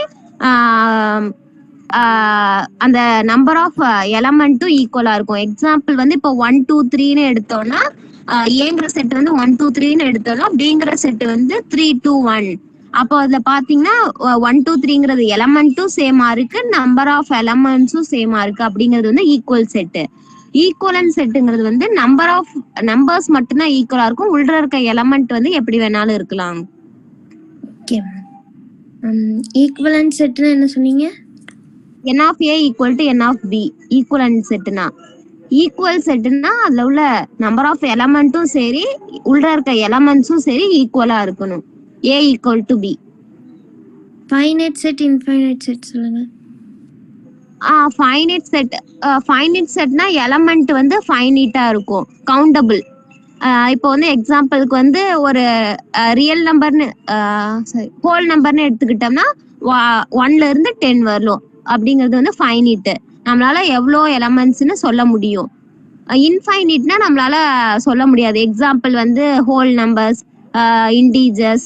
அந்த நம்பர் ஆஃப் எலமெண்ட்டும் ஈக்குவலா இருக்கும். எக்ஸாம்பிள் வந்து இப்போ 1, 2, 3ன்னு எடுத்தோம்னா ஏங்கிற செட் வந்து 1, 2, 3ன்னு எடுத்தோம்னா பிங்கிற செட் வந்து 3, 2, 1. அப்போ அதுல பாத்தீங்கன்னா 1, 2, 3ங்கிறது எலமெண்ட்டும் சேமா இருக்கு, நம்பர் ஆஃப் எலமெண்ட்ஸும் சேமா இருக்கு. அப்படிங்கிறது வந்து ஈக்குவல் செட்டு. ஈக்குவலன்ட் செட்டுங்கிறது வந்து நம்பர் ஆஃப் நம்பர்ஸ் மட்டும்தான் ஈக்குவலா இருக்கும், உள்ள இருக்க எலமெண்ட் வந்து எப்படி வேணாலும் இருக்கலாம். ஓகே, ஈக்குவலன்ட் செட்னா என்ன சொன்னீங்க? n of A = n of B equivalent செட்னா. ஈக்குவல் செட்னா அதுல உள்ள நம்பர் ஆஃப் எலமெண்ட்டும் சரி, உள்ள இருக்க எலமெண்ட்ஸும் சரி ஈக்குவலா இருக்கணும். A = B. Finite set, infinite set சொல்லுங்க. ஃபைனைட் செட்னா எலமெண்ட் வந்து ஃபைனைட்டா இருக்கும், கவுண்டபிள். இப்போ வந்து எக்ஸாம்பிளுக்கு வந்து ஒரு ரியல் நம்பர்னு ஹோல் நம்பர்னு எடுத்துக்கிட்டோம்னா 1ல இருந்து 10 வரலாம். அப்படிங்கிறது வந்து ஃபைனைட், நம்மளால எவ்வளோ எலமெண்ட்ஸ்னு சொல்ல முடியும். இன்ஃபைனைட்னா நம்மளால சொல்ல முடியாது. எக்ஸாம்பிள் வந்து whole numbers, integers,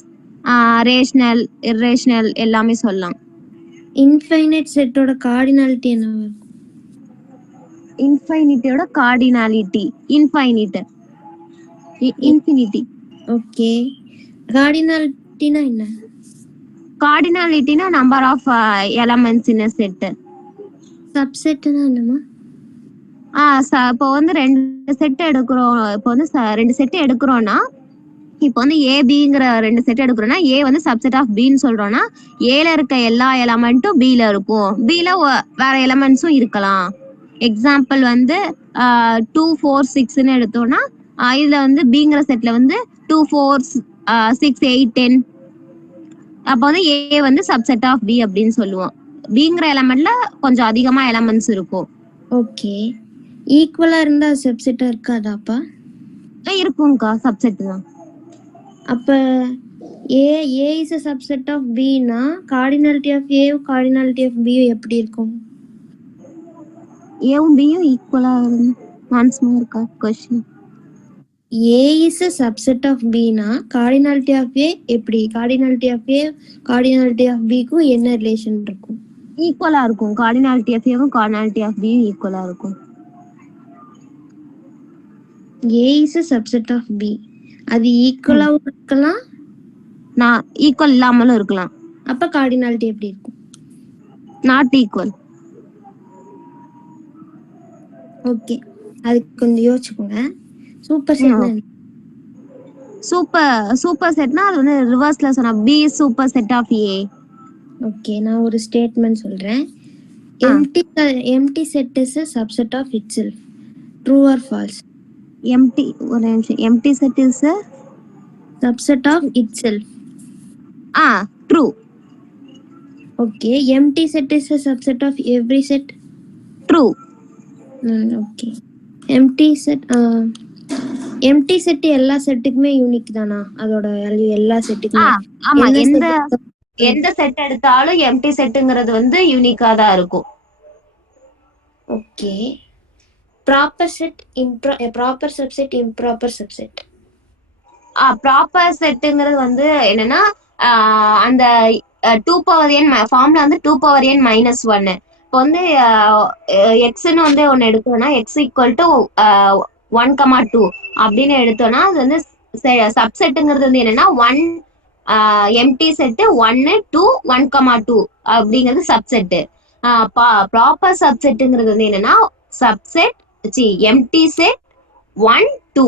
rational, irrational எல்லாமே சொல்லலாம். இன்ஃபைனைட் செட்டோட கார்டினாலிட்டி என்ன? இன்ஃபைனிட்டியோட கார்டினாலிட்டி இன்ஃபினிட்டி. ஓகே, கார்டினாலிட்டினா என்ன? கார்டினாலிட்டினா number of elements in a set. சப்செட்னா என்னமா? இப்போ வந்து 2 செட் எடுக்கிறோம். இப்போ வந்து 2 செட் எடுக்கிறோம்னா, இப்போ வந்து ஏபிங்கிற 2 செட் எடுக்கிறோம்னா ஏ வந்து சப்செட் ஆஃப் பின்னு சொல்றோம்னா ஏல இருக்க எல்லா எலமெண்ட்டும் பில இருக்கும், பில வேற எலமெண்ட்ஸும் இருக்கலாம். எக்ஸாம்பிள் வந்து 2, 4, 6ன்னு எடுத்தோம்னா இதுல வந்து பிங்கிற செட்ல வந்து 2, 4, 6, 8, 10. அப்போ வந்து ஏ வந்து சப்செட் ஆஃப் பி அப்படின்னு சொல்லுவோம். பிங்கிற எலமெண்ட்ல கொஞ்சம் அதிகமா எலமெண்ட்ஸ் இருக்கும். ஓகே, ஈக்குவலா இருந்தா சப்செட்டா இருக்காதாப்பா? இருக்கும்க்கா, சப்செட் தான். அப்ப A is a subset of B னா cardinality of A cardinality of B எப்படி இருக்கும்? ஏவும் பியும் ஈக்குவலா once more question. A is a subset of B னா cardinality of A எப்படி? cardinality of A cardinality of B க்கு என்ன ரிலேஷன் இருக்கும்? ஈக்குவலா இருக்கும். கார்டினாலிட்டி ஆஃப் ஏவும் கார்டினாலிட்டி ஆஃப் பியும் ஈக்குவலா இருக்கும். A is a subset of B, அது ஈக்குவலாவும் இருக்கலாம், நான் ஈக்குவல் இல்லாமலும் இருக்கலாம். அப்ப கார்டினாலிட்டி எப்படி இருக்கும்? Not equal. ஓகே, அதுக்கு கொஞ்சம் யோசிச்சுக்கோங்க. சூப்பர் செட்னா சூப்பர் செட்னா அது வந்து ரிவர்ஸ்ல சொன்னா B is super set of A. Okay, நான் ஒரு ஸ்டேட்மெண்ட் சொல்றேன். empty set is a subset of itself. True or false? empty set is a subset of itself. True. Okay, empty set is a subset of every set. True. Okay, empty set எல்லா செட்டுக்குமே யூனிக் தானா? அதோட வேல்யூ எல்லா செட்டுக்குமே? ஆமா, எந்த செட் எடுத்தாலும் எம்டி செட்டுங்கிறது வந்து யூனிக்கா தான் இருக்கும். Okay, proper set proper subset improper subset. Proper செட்டுங்கிறது வந்து என்னன்னா அந்த 2n ஃபார்ம்ல வந்து 2n மைனஸ் 1. இப்போ வந்து எக்ஸ்ன்னு வந்து ஒன்று எடுத்தோம்னா எக்ஸ் ஈக்குவல் டு 1,2 அப்படின்னு எடுத்தோம்னா அது வந்து சப்செட்டுங்கிறது வந்து என்னன்னா 1 எம்டி செட்டு 1 2 1,2 அப்படிங்கிறது சப்செட்டு. ப்ராப்பர் சப்செட்டுங்கிறது வந்து என்னன்னா சப்செட் எம்டி செட் 1 2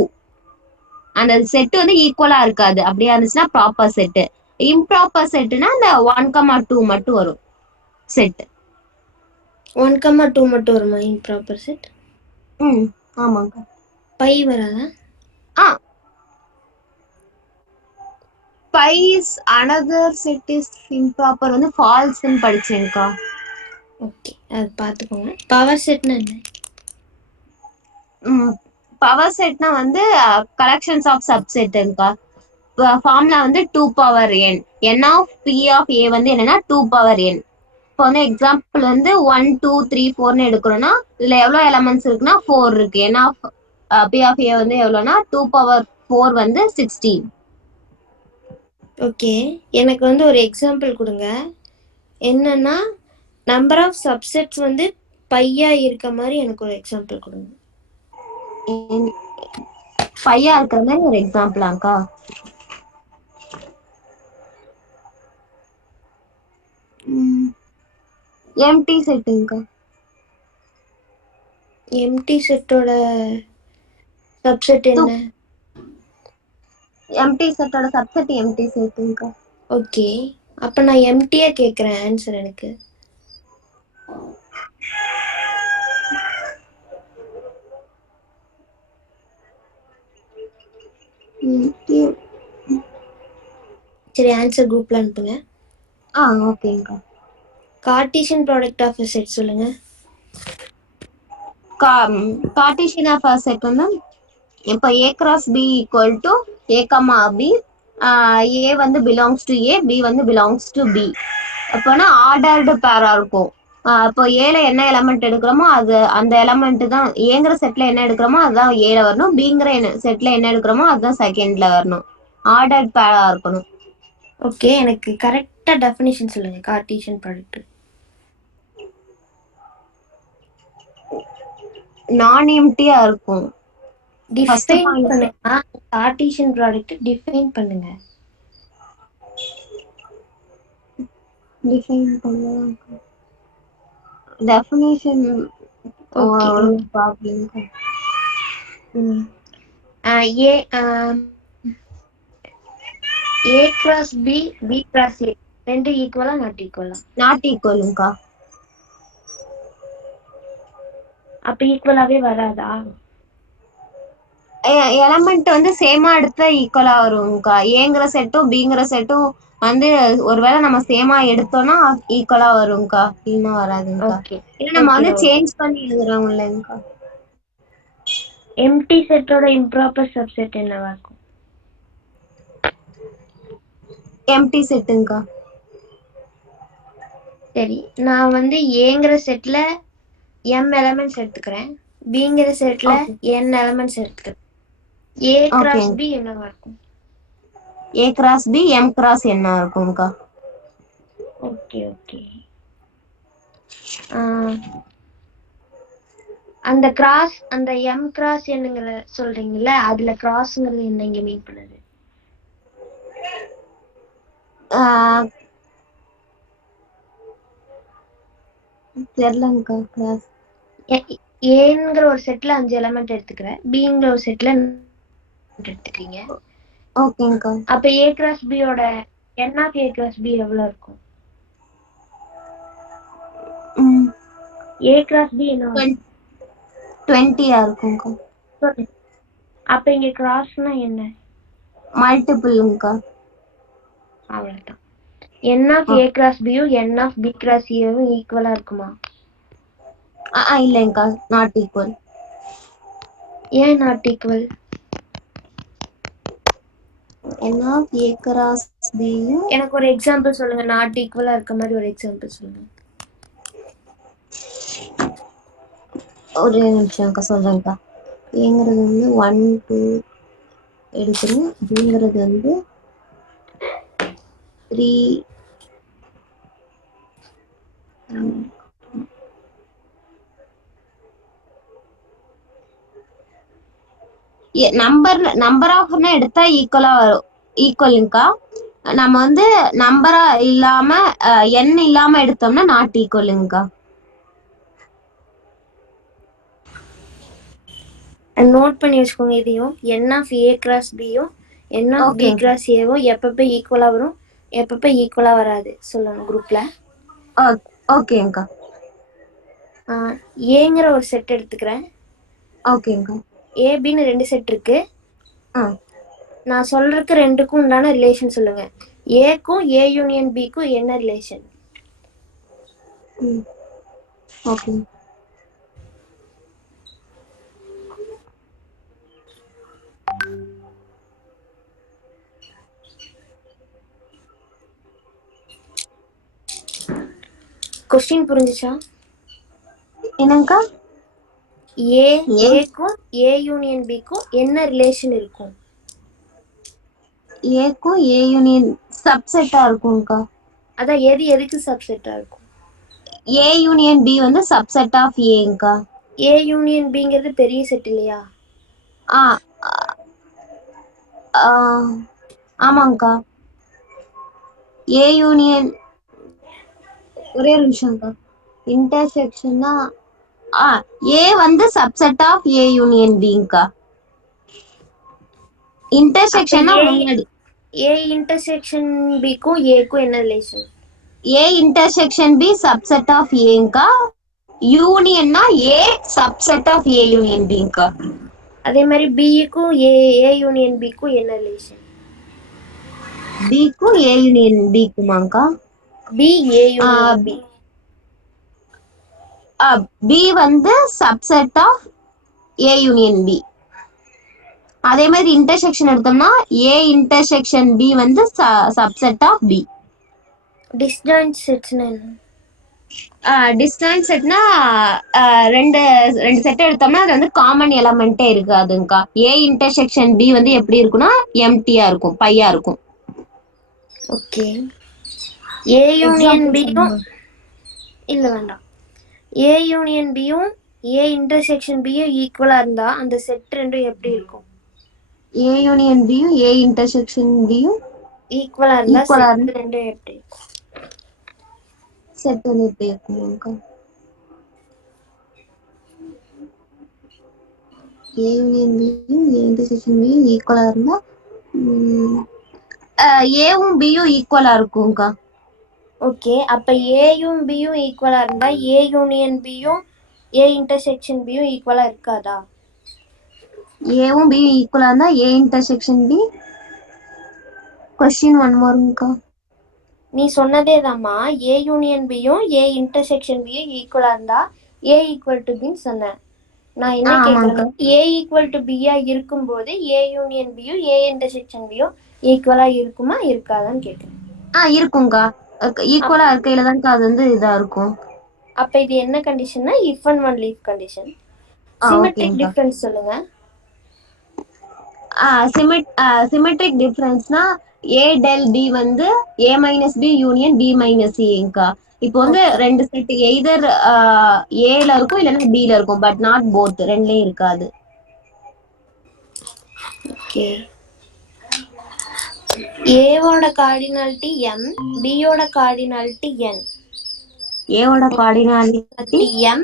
அந்த செட் வந்து ஈக்குவலா இருக்காது. அப்படியா இருந்துச்சுன்னா ப்ராப்பர் செட். இம்ப்ராப்பர் செட்னா அந்த 1,2 மட்டும் வரும் செட். 1,2 மட்டும் வருமா இம்ப்ராப்பர் செட்? ஆமாங்க. பை வராதா? Phi is another set is improper வந்து ஃபால்ஸ்ன்னு படிச்சேன்க்கா. ஓகே, அது பார்த்துக்கோங்க. பவர் செட்னா என்ன? பவர் செட்னா வந்து கலெக்ஷன்ஸ் ஆஃப் சப்செட்டுங்கக்கா. ஃபார்ம்ல வந்து 2n. n of p of a வந்து என்னன்னா 2n. இப்போ வந்து எக்ஸாம்பிள் வந்து 1 2 3 4ன்னு எடுக்கிறோம்னா இதுல எவ்வளவு எலமெண்ட்ஸ் இருக்குன்னா 4 இருக்கு. n of p of a வந்து எவ்வளோனா 2/4 வந்து 16. ஓகே, எனக்கு வந்து ஒரு எக்ஸாம்பிள் கொடுங்க. என்னன்னா நம்பர் ஆஃப் சப்செட்ஸ் வந்து பையா இருக்க மாதிரி எனக்கு ஒரு எக்ஸாம்பிள் கொடுங்க. பையா இருக்கிற மாதிரி ஒரு எக்ஸாம்பிளாக்கா? எம்டி செட்டுங்கக்கா. எம்டி செட்டோட சப்செட் என்ன? எம்டி செட்டோட சப்செட் எம்டி செட்டுங்கக்கா. ஓகே, அப்ப நான் எம்டியா கேக்குறேன் ஆன்சர் எனக்கு. சரி, ஆன்சர் குரூப்ல அனுப்புங்க. ஓகேங்கக்கா. கார்ட்டீசியன் ப்ராடக்ட் ஆஃப் செட் சொல்லுங்க. கார்ட்டீசியன் ஆஃப் செட் வந்து இப்போ a cross b equal to a, b. a வந்து பிலாங்ஸ் டு a, b வந்து பிலாங்ஸ் டு b. அப்போனா ஆர்டர்டு பேரா இருக்கும். இப்போ ஏல என்ன எலமெண்ட் எடுக்கிறோமோ அது அந்த எலமெண்ட் தான் ஏங்கிற செட்ல என்ன எடுக்கிறோமோ அதுதான் ஏல வரணும். பிங்கிற செட்ல என்ன எடுக்கிறோமோ அதுதான் செகண்ட்ல வரணும். ஆர்டர்டு பேரா இருக்கணும். ஓகே, எனக்கு கரெக்டா டெஃபினிஷன் சொல்லுங்க. கார்ட்டீசியன் ப்ராடக்ட் நான் எம்டியா இருக்கும். டிஃபைன் பண்ணுங்க. கார்ட்டீசியன் ப்ராடக்ட் டிஃபைன் பண்ணுங்க. டிஃபைன் பண்ணுங்க. டெஃபினிஷன் ஒரு problem. A cross B, B cross A ரெண்டு ஈக்குவலா நாட் ஈக்குவலா? நாட் ஈக்குவலுங்கக்கா. அப்ப ஈக்குவலாவே வராதா? எலமெண்ட் வந்து சேமா எடுத்தா ஈக்குவலா வரும்க்கா. ஏங்கிற செட்டும் பிங்கிற செட்டும் வந்து ஒருவேளை நம்ம சேமா எடுத்தோம்னா ஈக்குவலா வரும்க்கா. இன்னும் வராதுங்கக்கா. இல்ல நம்ம வந்து சேஞ்ச் பண்ணி எழுதுறோம் இல்லைங்கக்கா. எம்டி செட்டோட இம்ப்ராப்பர் சப்செட் என்னவா இருக்கும்? எம்டி செட்டுங்கக்கா. சரி, நான் வந்து ஏங்கிற செட்ல m எலிமெண்ட்ஸ் எடுத்துக்கிறேன். பிங்கிற செட்ல n எலிமெண்ட்ஸ் எடுத்துக்கிறேன். A cross B என்னவா இருக்கும்? A cross B m cross n இருக்கும்க்கா. Okay okay. அந்த கிராஸ் அந்த m cross என்னங்கற சொல்றீங்கல்ல, அதுல கிராஸ்ங்கிறது என்ன இங்க மீன் பண்ணுது? தெரியலங்கக்கா. கிராஸ் ஏங்கிற ஒரு செட்ல 5 எலிமெண்ட் எடுத்துக்கிறேன். பிங்கிற ஒரு செட்ல எடுத்துக்கிறீங்க. ஓகேங்கக்கா. அப்ப A cross B ஓட n of A cross B எவ்வளவு இருக்கும்? A cross B என்ன 20 இருக்கும்க்கா. அப்ப இங்க கிராஸ்னா என்ன? மல்டிபிள்ங்கக்கா. அவ்வளவுதான். n of A cross B யும் n of B cross A யும் ஈக்குவலா இருக்குமா? இல்லைங்கக்கா, நாட் ஈக்குவல். ஏன் not equal? n of A cross B யும் எனக்கு ஒரு எக்ஸாம்பிள் சொல்லுங்க. நாட் ஈக்குவலா இருக்க மாதிரி ஒரு எக்ஸாம்பிள் சொல்லுங்க. ஒரு நிமிஷம்க்கா சொல்றேன்க்கா. ஏங்கிறது வந்து 1 2 எடுக்கிறேன். பிங்கிறது வந்து 3 நம்பர் ஆஃப்னா எடுத்தா ஈக்குவலா வரும், ஈக்குவலுங்கக்கா. நம்ம வந்து நம்பரா இல்லாம எண் இல்லாம எடுத்தோம்னா நாட் ஈக்குவலுங்கக்கா. நோட் பண்ணி வச்சுக்கோங்க. இதையும் என் ஆஃப் ஏ கிராஸ் பியும் என் ஆஃப் பி ஓகேங்க. கிராஸ் ஏவும் எப்பப்ப ஈக்குவலா வரும், எப்பப்ப ஈக்குவலா வராது சொல்லணும் குரூப்ல. ஓகேங்கக்கா. ஏங்கிற ஒரு செட் எடுத்துக்கிறேன். ஓகேங்கக்கா. ஏபின்னு 2 செட் இருக்கு. ஆ நான் சொல்றதுக்கு ரெண்டுக்கும் உண்டான ரிலேஷன் சொல்லுங்க. ஏக்கும் ஏ யூனியன் பிக்கும் என்ன ரிலேஷன்? ஓகே. கொஸ்டின் புரிஞ்சுச்சா? என்னங்கக்கா? ஏக்கும் ஏ யூனியன் பிக்கும் என்ன ரிலேஷன் இருக்கும்? ஏக்கும் ஏ யூனியன் சப்செட்டா இருக்கும்க்கா. அதான் எது எதுக்கு சப்செட்டா இருக்கும்? ஏ யூனியன் பி வந்து சப்செட் ஆஃப் ஏங்கக்கா. ஏ யூனியன் பிங்கிறது பெரிய செட் இல்லையா? ஆ ஆமாங்கக்கா. ஏ யூனியன் ஒரே ஒரு நிமிஷம்க்கா. இன்டர்செக்ஷன்னா ஏ வந்து சப்செட் ஆஃப் ஏ யூனியன் பிங்கக்கா. இன்டர்செக்ஷன்னா முன்னாடி ஏ இன்டர்செக்ஷன் பிக்கும் ஏக்கும் என்ன relation? A intersection B subset of ஏங்கக்கா. யூனியன்னா A subset of A union பிங்கக்கா. அதே மாதிரி பிக்கும் ஏ யூனியன் பிக்கும் என்ன ரிலேஷன்? பிக்கும் ஏ யூனியன் பிக்குமாங்கக்கா. B A union B. B வந்து subset of A union B. அதே மாதிரி இன்டர்செக்ஷன் எடுத்தோம்னா ஏ இன்டர்செக்ஷன் பி வந்து சப்செட் ஆஃப் பி. டிஸ்ஜாயின்ட் செட்ஸ்னா என்ன? டிஸ்டன்ஸ் செட்னா ரெண்டு செட் எடுத்தோம்னா அது வந்து காமன் எலமெண்டே இருக்காதுங்கக்கா. ஏ இன்டர்செக்ஷன் பி வந்து எப்படி இருக்கும்னா எம்டியா இருக்கும், பையா இருக்கும். ஓகே. ஏ யூனியன் பியும் இல்ல வேண்டாம். ஏ யூனியன் பியும் ஏ இன்டர்செக்ஷன் பியும் ஈக்குவலா இருந்தா அந்த செட் ரெண்டும் எப்படி இருக்கும்? ஏ யூனியன் பியும் ஏ இன்டர்செக்ஷன் பியும் ஈக்குவலா இருந்தா செட் ரெண்டும் எப்படி இருக்கும்? செட் வந்து எப்படி இருக்கும்க்கா? ஏ யூனியன் பியும் ஏ இன்டர்செக்ஷன் பியும் ஈக்குவலா இருந்தா ஏவும் பியும் ஈக்குவலா இருக்கும்க்கா. ஓகே. அப்ப ஏயும் பியும் ஈக்குவலா இருந்தா ஏ யூனியன் பியும் ஏ இன்டர்செக்ஷன் பியும் ஈக்குவலா இருக்காதா? ஏவும் பியும் ஈக்குவலா இருந்தா A intersection B. Question one மோர்ங்கக்கா. நீ சொன்னதே தாம்மா. ஏ யூனியன் பியும் ஏ இன்டர்செக்ஷன் பியும் ஈக்குவலா இருந்தா ஏ ஈக்குவல் டு பின்னு சொன்னேன். நான் என்ன கேக்குறேன், ஏ ஈக்குவல் டு பியா இருக்கும்போது ஏ யூனியன் பியும் ஏ இன்டர்செக்ஷன் பியும் ஈக்குவலா இருக்குமா இருக்காதான்னு கேக்குறேன். இருக்கும்க்கா. ஈக்குவலா இருக்கையில தான் அது வந்து இதா இருக்கும். அப்ப இது என்ன கண்டிஷன்னா இஃப் அண்ட் ஒன்லி இஃப் கண்டிஷன். சிமெட்ரிக் டிஃபரன்ஸ் சொல்லுங்க. சிமெட்ரிக் டிஃபரன்ஸ்னா ஏ டெல் பி வந்து A minus B union B minus ஏங்கக்கா. இப்போ வந்து ரெண்டு செட் எய்தர் ஏல இருக்கும் இல்லைன்னா பில இருக்கும், பட் நாட் போத், ரெண்டுலயும் இருக்காது. ஓகே. ஏவோட கார்டினாலிட்டி m, பியோட கார்டினாலிட்டி n. ஏவோட கார்டினாலிட்டி m,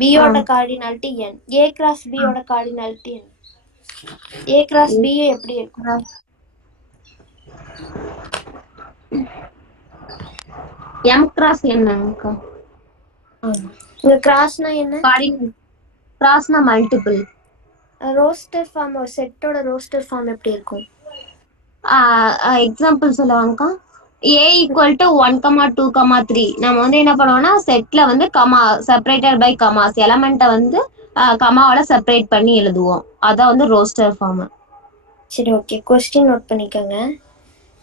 பியோட கார்டினாலிட்டி n. ஏ கிராஸ் பியோட cardinality n. A cross B எப்படி இருக்கும்? m கிராஸ் என்னங்கக்கா? இங்க கிராஸ்னா என்ன? கிராஸ்னா மல்டிபிள். ரோஸ்டர் ஃபார்ம், ஒரு செட்டோட ரோஸ்டர் ஃபார்ம் எப்படி இருக்கும்? எக்ஸாம்பிள் சொல்லுவாங்கக்கா. A equal to 1, 2, 3. நம்ம வந்து என்ன பண்ணுவோம்னா செட்ல வந்து கமா செப்பரேட்டட் பை கமாஸ், எலமெண்ட்டை வந்து கமாவோட செப்பரேட் பண்ணி எழுதுவோம். அதான் வந்து ரோஸ்டர் ஃபார்ம். சரி, ஓகே. கொஸ்டின் நோட் பண்ணிக்கோங்க.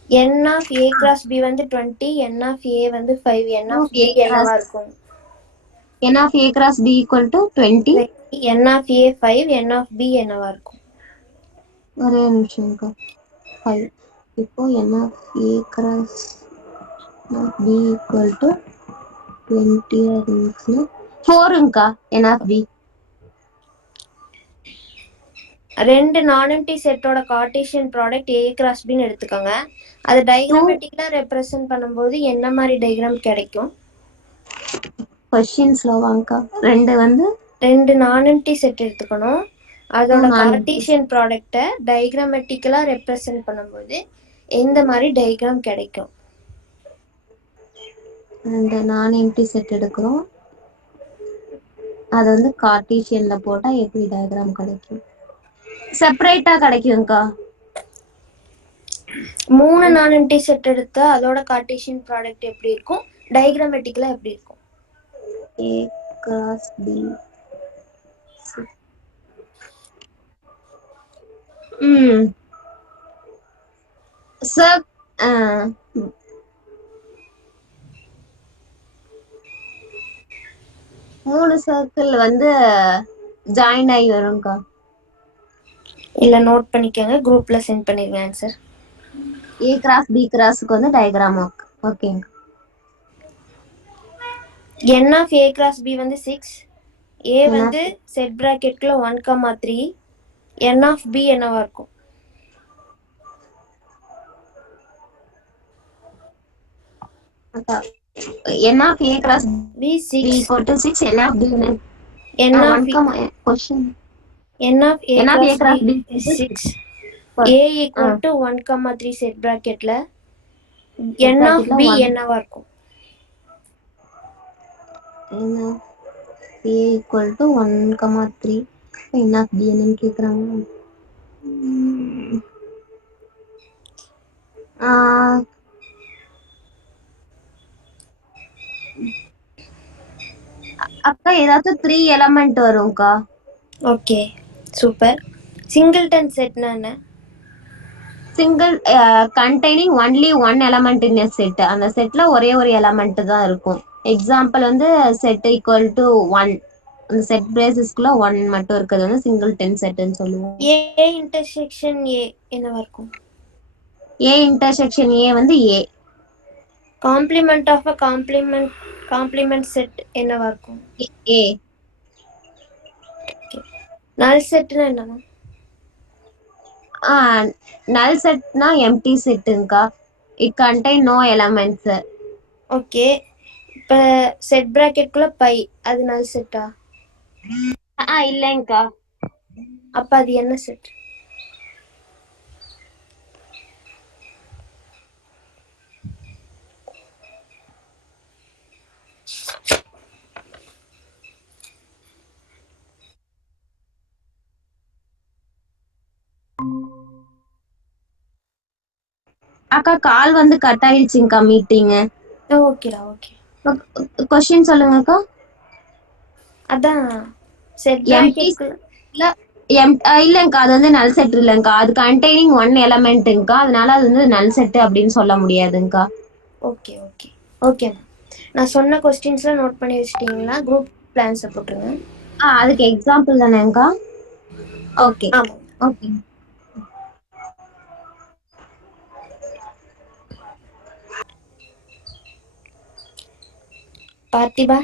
n of a cross b வந்து 20, n ஆஃப் a வந்து 5, n ஆஃப் b என்னவா இருக்கும்? n of a cross b equal to 20. n of a 5, n of b என்னவா இருக்கும்? ஒரே நிமிஷம்க்கா. 5. இப்போ n of a cross b equal to 20 இருந்துச்சுன்னா 4ங்கக்கா n of b. ரெண்டு நான் எம்டி செட்டோட கார்ட்டீசியன் ப்ராடக்ட் a கிராஸ் பின்னு எடுத்துக்கோங்க. அது டயக்ராமேட்டிக்கலா ரெப்ரசன்ட் பண்ணும்போது என்ன மாதிரி டயக்ராம் கிடைக்கும்? கொஸ்டின்ஸ்ல வாங்கக்கா. ரெண்டு நான் எம்டி செட் எடுத்துக்கணும். அதோட கார்ட்டீசியன் ப்ராடக்ட்டை டயக்ராமேட்டிக்கலா ரெப்ரசன்ட் பண்ணும்போது எந்த மாதிரி டயக்ராம் கிடைக்கும்? ரெண்டு நான் எம்டி செட் எடுக்கிறோம். அது வந்து கார்ட்டீசியன்ல போட்டா எப்படி டயக்ராம் கிடைக்கும்? செப்பரேட்டா கிடைக்கும்க்கா. 3 நான் எம்டி செட் எடுத்தா அதோட கார்ட்டீசியன் ப்ராடக்ட் எப்படி இருக்கும்? டயக்ராமேட்டிக்கலா எப்படி இருக்கும்? a cross b. Sir 3 circle வந்து ஜாயின் ஆகி வரும்க்கா. இல்ல நோட் பண்ணிக்கோங்க, குரூப்ல சென்ட் பண்ணிருங்க ஆன்சர். a கிராஸ் b கிராஸ்க்கு வந்து டயக்ராம் ஓகேங்க. n of a cross b வந்து 6. a வந்து செட் பிராக்கெட்ல 1,3. n of b என்னவா இருக்கும்? n of a cross b 6 b equal to 6. n of b n of question n of a n of a cross cross b b is 6. a equal to 1,3 set பிராக்கெட்ல n of b என்னவா இருக்கும்? n of a equal to 1,3. n of b என்னன்னு கேக்குறாங்க. அக்கா ஏதாச்சும் 3 எலிமெண்ட் வரும்க்கா. Okay super. சிங்கிள்டன் செட்னா என்ன? Single containing only one element in a set. அந்த செட்ல ஒரே ஒரு எலமெண்ட் தான் இருக்கும். எக்ஸாம்பிள் வந்து செட் ஈக்குவல் டு 1. அந்த செட் பேசிஸ்க்குள்ள 1 மட்டும் இருக்கிறது வந்து சிங்கிள்டன் செட்னு சொல்லுவோம். a இன்டர்செக்ஷன் a என்னவா இருக்கும்? a இன்டர்செக்ஷன் a வந்து a. Complement of a complement set என்னவா இருக்கும்? a. நல் செட்னா என்னமா? நல் செட்னா எம்டி செட்டுங்கக்கா. It contain no elements. Okay, இப்போ செட் பிராக்கெட்குள்ள பை அது நல் செட்டா? இல்லைங்கக்கா. அப்ப அது என்ன செட்? அக்கா கால் வந்து கட் ஆயிடுச்சுங்கக்கா மீட்டிங். ஓகேடா ஓகே. கொஸ்டின் சொல்லுங்கக்கா. அதான் செட் பிராக்கெட்குள்ள இல்லங்கக்கா, அது வந்து நல் செட் இல்லங்கக்கா. அது கண்டெய்னிங் ஒன் எலமெண்ட்டுங்கக்கா. அதனால அது வந்து நல் செட் அப்படின்னு சொல்ல முடியாதுங்கக்கா. Okay okay okay. நான் சொன்ன கொஸ்டின்ஸ்லாம் நோட் பண்ணி வச்சிட்டீங்களா? குரூப் பிளான்ஸ் போட்டுருங்க. அதுக்கு எக்ஸாம்பிள் தானேங்கக்கா? Okay okay. பார்த்திபா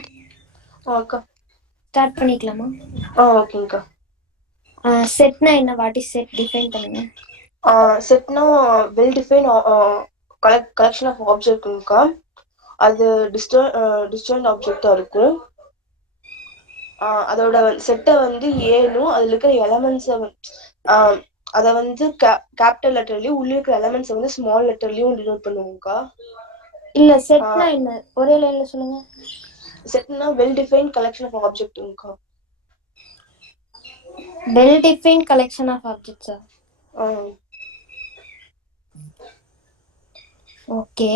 அக்கா ஸ்டார்ட் பண்ணிக்கலாமா? ஓகேங்கக்கா. செட்னா என்ன? What is set? டிஃபைன் பண்ணுங்க. செட்னா வெல் டிஃபைன் கலெக்ஷன் ஆஃப் ஆப்ஜெக்ட்ங்கக்கா. அது டிஸ்ஜாயிண்ட் ஆப்ஜெக்டா இருக்கும். அதோட செட்டை வந்து ஏனும் அதுல இருக்கிற எலமெண்ட்ஸை அதை வந்து கேபிட்டல் லெட்டர்லயும் உள்ள இருக்கிற எலமெண்ட்ஸை வந்து ஸ்மால் லெட்டர்லயும் டினோட் பண்ணுவோம்க்கா. இல்ல செட்னா என்ன? ஒரே லைன்ல சொல்லுங்க. செட்னா வெல் டிஃபைன் கலெக்ஷன் ஆஃப் ஆப்ஜெக்ட்ங்கக்கா. வெல் டிஃபைன் கலெக்ஷன் ஆஃப் ஆப்ஜெக்ட்ஸா? ஓகே.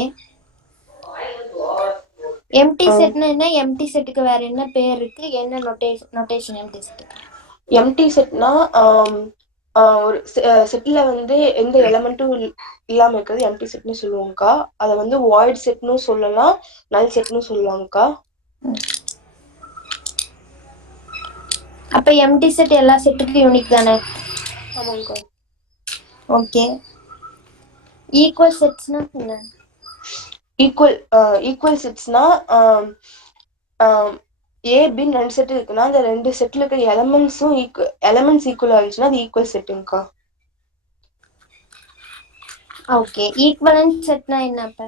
எம்டி செட்னா என்ன? எம்டி செட்டுக்கு வேற என்ன பேர் இருக்கு? என்ன நோட்டேஷன் எம்டி செட்டுக்கு? எம்டி செட்னா ஒரு செட்ல வந்து எந்த எலமெண்ட்டும் இல்லாம இருக்கிறது எம்டி செட்னு சொல்லுவோம்க்கா. அதை வந்து வாய்ட் செட்னு சொல்லலாம், நல் செட்னு சொல்லலாம்க்கா. அப்ப எம்டி செட் எல்லா செட்டுக்கும் யூனிக் தானே? ஆமாங்கக்கா. ஓகே. ஈக்குவல் செட்ஸ்னா என்ன? ஈக்குவல் செட்ஸ்னா ஏ பின்னு 2 செட் இருக்குன்னா அந்த 2 செட்ல இருக்கிற எலமெண்ட்ஸ் ஈக்குவலா இருந்துச்சுன்னா அது ஈக்குவல் செட்டுங்கக்கா. ஓகே. ஈக்குவலன்ட் செட்னா என்ன அப்ப?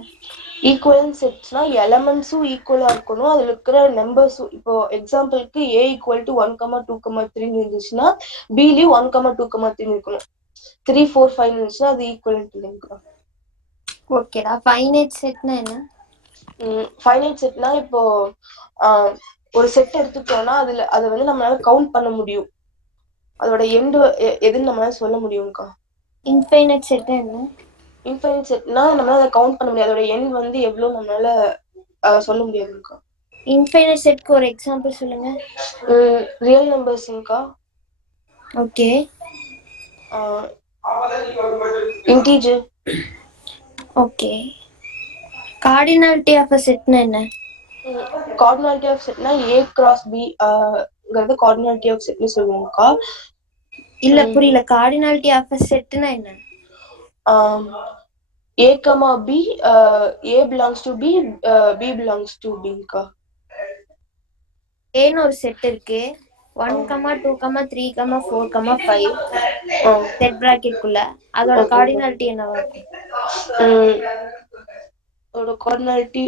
ஈக்குவலன்ட் செட்ஸ்னா எலமெண்ட்ஸும் ஈக்குவலா இருக்கணும், அதுல இருக்கிற நம்பர்ஸும். இப்போ எக்ஸாம்பிளுக்கு A = 1, 2, 3 இருந்துச்சுன்னா பிலயும் 1, 2, 3 இருக்கணும். 3, 4, 5 இருந்துச்சுன்னா அது ஈக்குவலன்ட் இல்லைங்கக்கா. ஓகேடா. ஃபைனைட் செட்னா என்ன? ஃபைனைட் செட்னா இப்போ ஒரு செட் எடுத்துட்டோம்னா அதை வந்து நம்மளால கவுண்ட் பண்ண முடியும், அதோட எண்டு எதுன்னு நம்மளால சொல்ல முடியும்க்கா. இன்ஃபைனைட் செட்னா என்ன? இன்ஃபைனைட் செட்னா நம்மளால அதை கவுண்ட் பண்ண முடியாது, அதோட எண் வந்து எவ்வளவு நம்மளால சொல்ல முடியாதுங்கக்கா. இன்ஃபைனைட் செட்க்கு ஒரு எக்ஸாம்பிள் சொல்லுங்க. ரியல் நம்பர்ஸ்ங்கக்கா. Okay. Integer. Okay. Cardinality of a செட்னா என்ன? கார்டினாலிட்டி ஆஃப் செட்னா A cross B ங்கிறது கார்டினாலிட்டி ஆஃப் செட்னு சொல்லுவோம்க்கா. இல்ல புரியல. கார்டினாலிட்டி ஆஃப் a செட்னா என்ன? A, B, A belongs to B, B belongs to B ங்கக்கா. ஏன்னு ஒரு செட் இருக்கு. 1, 2, 3, 4, 5 செட் பிராக்கெட் குள்ள அதோட கார்டினாலிட்டி என்னவா இருக்கும்? அதோட கார்டினாலிட்டி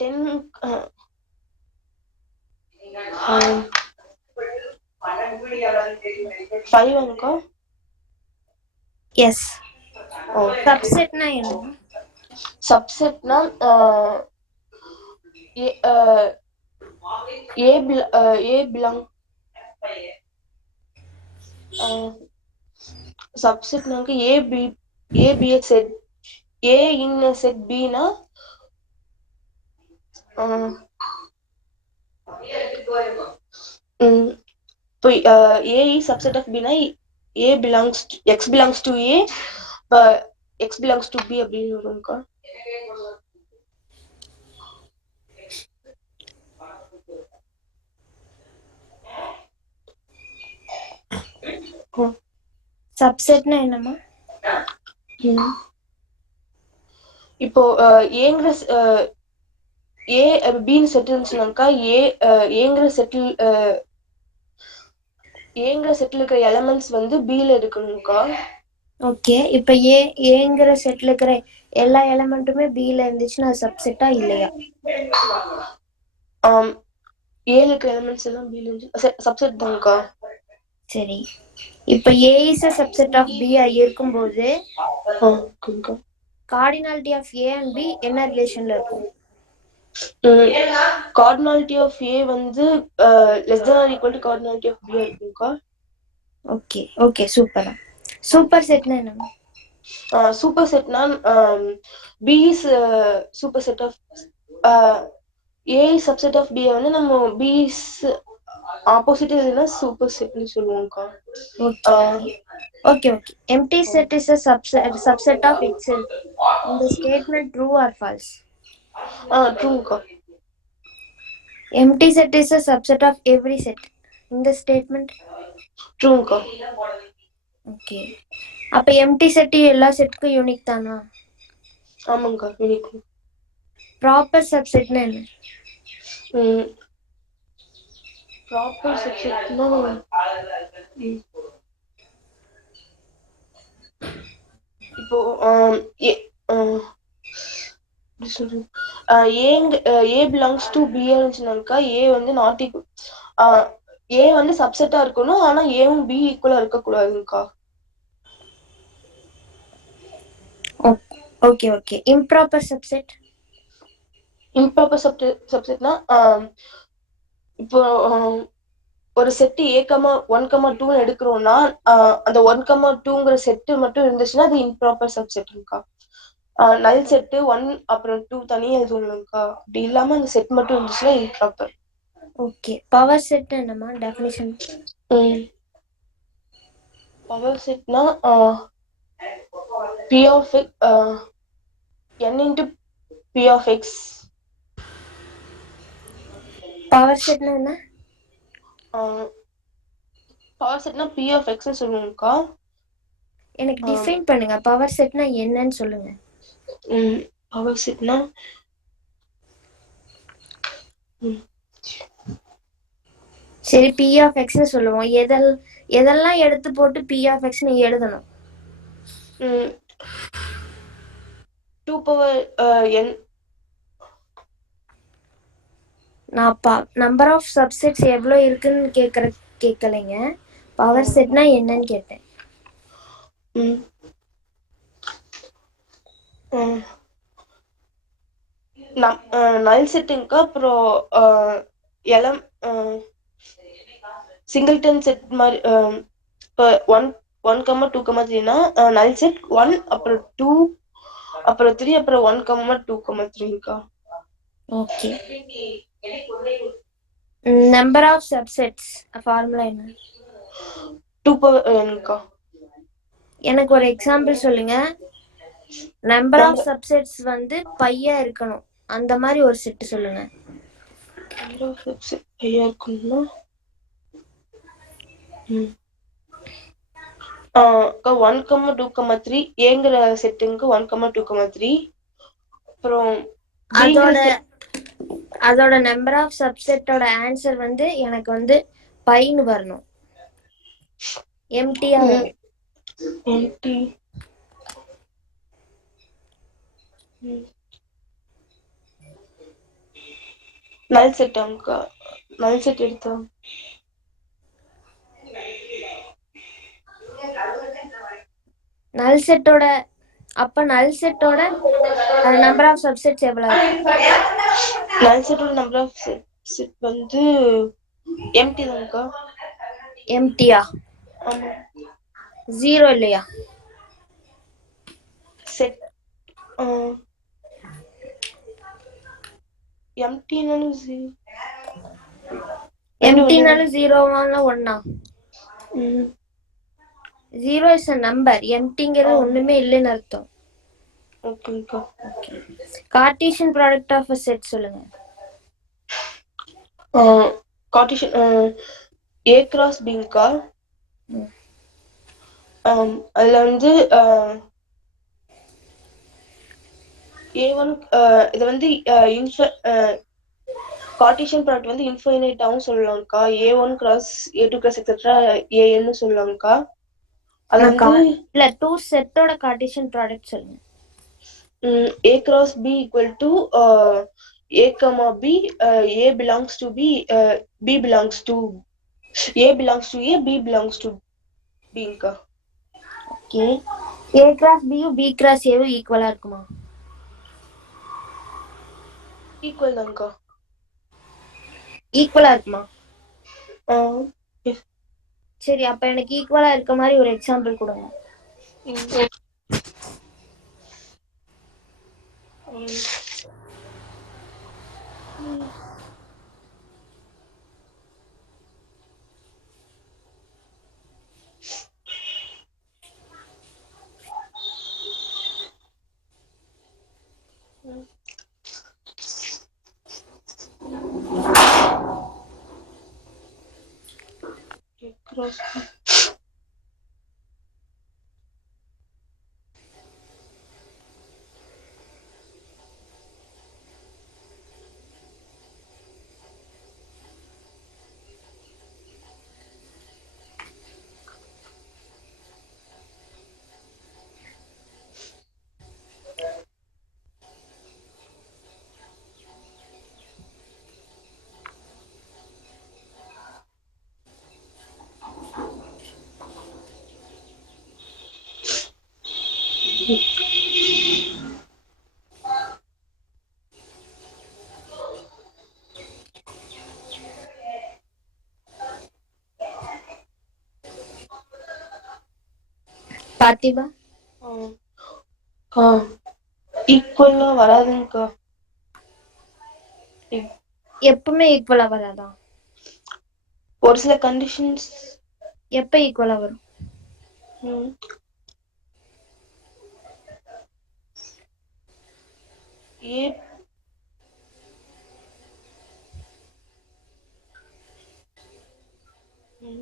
10 5 அங்கக்கா. எஸ். சப்செட்னா என்ன? சப்செட்னா A belong சப்செட்னாக்க A B a set A in a set B னா இப்போ A is subset of B னா A belongs to X belongs to A, X belongs to B அப்படின்னு வரும்க்கா. சப்செட்னா என்னமா? இப்போ ஏங்கிற A Bன்னு செட் இருந்துச்சுனாக்கா ஏங்கிற செட்ல இருக்கிற எலமெண்ட்ஸ் வந்து Bல இருக்கணும்க்கா. ஓகே. இப்ப ஏங்கிற செட்ல இருக்கிற எல்லா எலிமெண்ட்டுமே Bல இருந்துச்சுன்னா அது சப்செட்டா இல்லையா? ஏல இருக்கிற எலிமெண்ட்ஸ் எல்லாம் Bல இருந்துச்சு சப்செட் தான்க்கா. சரி. இப்ப A is a subset of B இருக்கும்போது cardinality of A and B என்ன ரிலேஷன்ல இருக்கும்? கார்டினாலிட்டி ஆஃப் A வந்து less than or equal to cardinality of B இருக்கும்க்கா. Okay okay super. சூப்பர் செட்னா என்ன? சூப்பர் செட்னா B is super set of A is subset of B வந்து நம்ம B is ஆப்போசிட் இல்லைன்னா சூப்பர் செட்னு சொல்லுவோம்க்கா. Okay okay okay. empty set is a subset of itself. இந்த statement true or false? ட்ரூக்கா. empty set is a subset of every set. இந்த statement ட்ரூக்கா. ஓகே. அப்ப empty set எல்லா செட்க்கும் யூனிக் தானா? ஆமாங்கக்கா யூனிக். ப்ராப்பர் சப்செட்னா என்ன? ப்ராப்பர் சப்செட்னா இப்போ A belongs to B இருந்துச்சுனாக்கா A வந்து நாட் A வந்து சப்செட்டா இருக்கணும், ஆனா Aவும் B ஈக்குவலா இருக்க கூடாதுங்கக்கா. Okay okay. Improper subset? Improper சப்செட்னா இப்போ ஒரு செட் A, 1, 2 எடுக்கிறோம்னா அந்த 1, 2ங்கிற செட்டு மட்டும் இருந்துச்சுன்னா அது இம்ப்ராப்பர் சப்செட்ங்கக்கா. நல் செட்டு 1 அப்புறம் 2 தனியா எழுதணும்க்கா. அப்படி இல்லாம அந்த செட் மட்டும் இருந்துச்சுன்னா இம்ப்ராப்பர். ஓகே. பவர் செட் என்னமா டெஃபினிஷன்? பவர் செட்னா P of N into P of X. Power செட்னா என்ன? பவர் செட்னா P of X ன்னு சொல்லுவோம்க்கா. எனக்கு டிஃபைன் பண்ணுங்க. பவர் செட்னா என்னன்னு சொல்லுங்க. பவர் செட்னா சரி, P of X ன்னு சொல்லுவோம். எதெல்லாம் எடுத்து போட்டு P of X நீ எழுதணும்? 2 power n. நான் நம்பர் ஆஃப் சப்செட்ஸ் எவ்வளோ இருக்குன்னு கேட்கலைங்க. பவர் செட்னா என்னன்னு கேட்டேன். நல் செட்டுங்கக்கா. அப்புறம் எலம் சிங்கிள்டன் செட் மாதிரி. இப்போ 1, 2, 3னா நல் செட் 1, அப்புறம் 2, அப்புறம் 3, அப்புறம் 1, 2, 3க்கா. Okay. Number of subsets formula என்ன? 2 power nக்கா. எனக்கு ஒரு எக்ஸாம்பிள் சொல்லுங்க. நம்பர் ஆஃப் சப்செட்ஸ் வந்து பையா இருக்கணும், அந்த மாதிரி ஒரு செட் சொல்லுங்க. நம்பர் ஆஃப் சப்செட் பையா இருக்கணும்னா 1, 2, 3 ஏங்கிற செட்டுங்க 1, 2, 3. அப்புறம் அதோட நம்பர் ஆஃப் சப்செட்டோட ஆன்சர் வந்து எனக்கு வந்து பைன்னு வரணும், எம்டியா வரணும். எம்டி. நல் செட்டாங்கக்கா. நல் செட் எடுத்தா நல் செட்டோட நம்பர் ஆஃப் சப்செட்ஸ் எவ்வளவு இருக்கும்? நல் செட்டோட நம்பர் ஆஃப் செட் வந்து எம்டி தான்க்கா. எம்டியா? ஆமா. 0 இல்லையா? செட் எம்டினாலும் எம்டினாலும் 0வாங்க 1ஆ? 0 இஸ் a நம்பர். எம்டிங்கிறது ஒண்ணுமே இல்லைன்னு அர்த்தம். ஓகேங்கக்கா. Cartesian product of a set சொல்லுங்க. கார்ட்டீசியன் A cross Bங்கக்கா. அதுல வந்து A1 இது வந்து கார்ட்டீசியன் ப்ராடக்ட் வந்து இன்ஃபைனைட்டாவும் சொல்லலாம்க்கா. A1 cross A2 cross etcetera AN சொல்லலாம்க்கா. அது வந்து இல்ல 2 செட்டோட கார்ட்டீசியன் ப்ராடக்ட் சொல்லுங்க. A cross B equal to A comma B, A belongs to B, B belongs to A belongs to A, B belongs to Bங்கக்கா. ஓகே. A cross B யும் B cross A யும் ஈக்குவலா இருக்குமா? ஈக்குவல் தான்க்கா. ஈக்குவலா இருக்குமா? சரி, அப்ப எனக்கு ஈக்குவலா இருக்க மாதிரி ஒரு எக்ஸாம்பிள் கொடுங்க. cross பாத்திமா? ஈக்குவலா வராதுங்கக்கா. எப்பவுமே ஈக்குவலா வராதா? ஒரு சில கண்டிஷன்ஸ். எப்ப ஈக்குவலா வரும்? இப்போ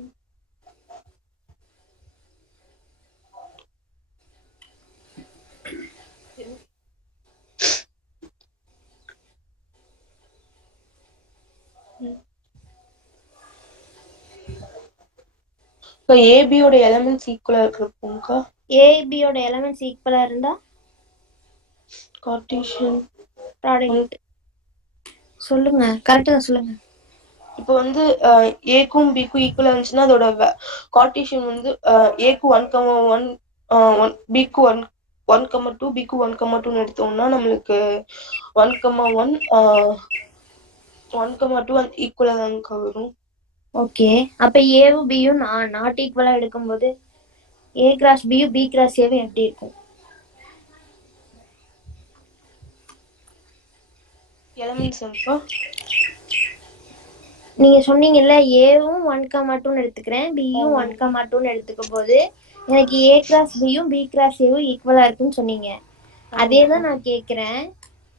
ஏபியோட எலமெண்ட்ஸ் ஈக்குவலா இருக்கிறப்போங்கக்கா ஏபியோட எலமெண்ட்ஸ் ஈக்குவலா இருந்தா கார்ட்டீசியன் ப்ராடக்ட் சொல்லுங்க, கரெக்டா சொல்லுங்க. இப்போ வந்து ஏக்கும் பிக்கும் ஈக்குவலா இருந்துச்சுன்னா அதோட கார்ட்டீசியன் வந்து ஏக்கு 1,1 பிக்கு 1,2 பிக்கு 1,2ன்னு எடுத்தோம்னா நம்மளுக்கு 1,1 1,2 ஈக்குவலா தான்க்கா வரும். ஓகே, அப்ப ஏவும் பியும் நாட் ஈக்குவலா எடுக்கும்போது ஏ கிராஸ் பியும் பி கிராஸ் ஏவும் எப்படி இருக்கும்? எலமெண்ட்ஸ் அப்போ நீங்க சொன்னீங்கல்ல ஏவும் 1,2ன்னு எடுத்துக்கிறேன், பியும் 1,2ன்னு எடுத்துக்கும் போது எனக்கு ஏ கிராஸ் பியும் பி கிராஸ் ஏவும் ஈக்குவலா இருக்குன்னு சொன்னீங்க. அதே தான் நான் கேட்குறேன்.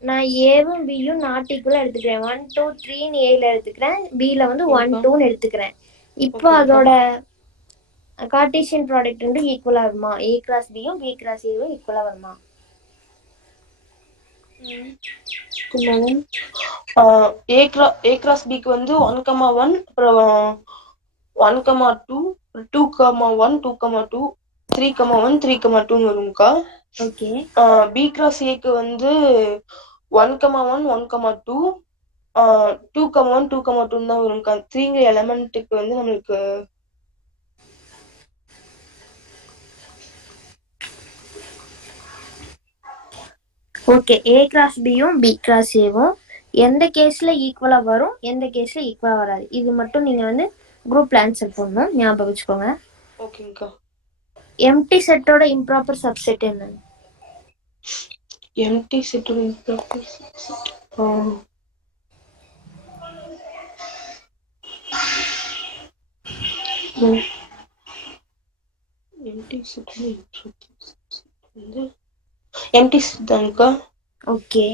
நான் ஏவும் பியும் நாட் ஈக்குவலா எடுத்துக்கிறேன். 1 2 3ன்னு ஏல எடுத்துக்கிறேன், பில வந்து 1 2ன்னு எடுத்துக்கிறேன். இப்போ அதோட கார்ட்டீசியன் ப்ராடக்ட் வந்து ஈக்குவலா வருமா? ஏ கிராஸ் பியும் பி கிராஸ் ஏவும் ஈக்குவலா வருமா? ஏ கிராஸ் பிக்கு வந்து 1,1 அப்புறம் 1,2 2,1 2,2 3,1 3,2ன்னு வரும்க்கா. ஓகே, பி கிராஸ் ஏக்கு வந்து 1,1 1,2 2,1 2,2ன்னு தான் வரும்க்கா. 3ங்கிற எலமெண்ட்டுக்கு வந்து நம்மளுக்கு ஓகே. ஏ கிராஸ் பியும் பி கிராஸ் ஏவும் எந்த கேஸ்ல ஈக்குவலா வரும், எந்த கேஸ்ல ஈக்குவலா வராது, இது மட்டும் நீங்க வந்து குரூப்ல ஆன்சர் பண்ணணும், ஞாபகம் வச்சுக்கோங்க. ஓகேங்கக்கா. எம்டி செட்டோட இம்ப்ராப்பர் சப்செட் என்ன? எம்டி செட்டோட இம்ப்ராப்பர் சப்செட் எம்டி செட்டோட இம்ப்ராப்பர் சப்செட் வந்து எம்டி செட் தான்க்கா. ஓகே,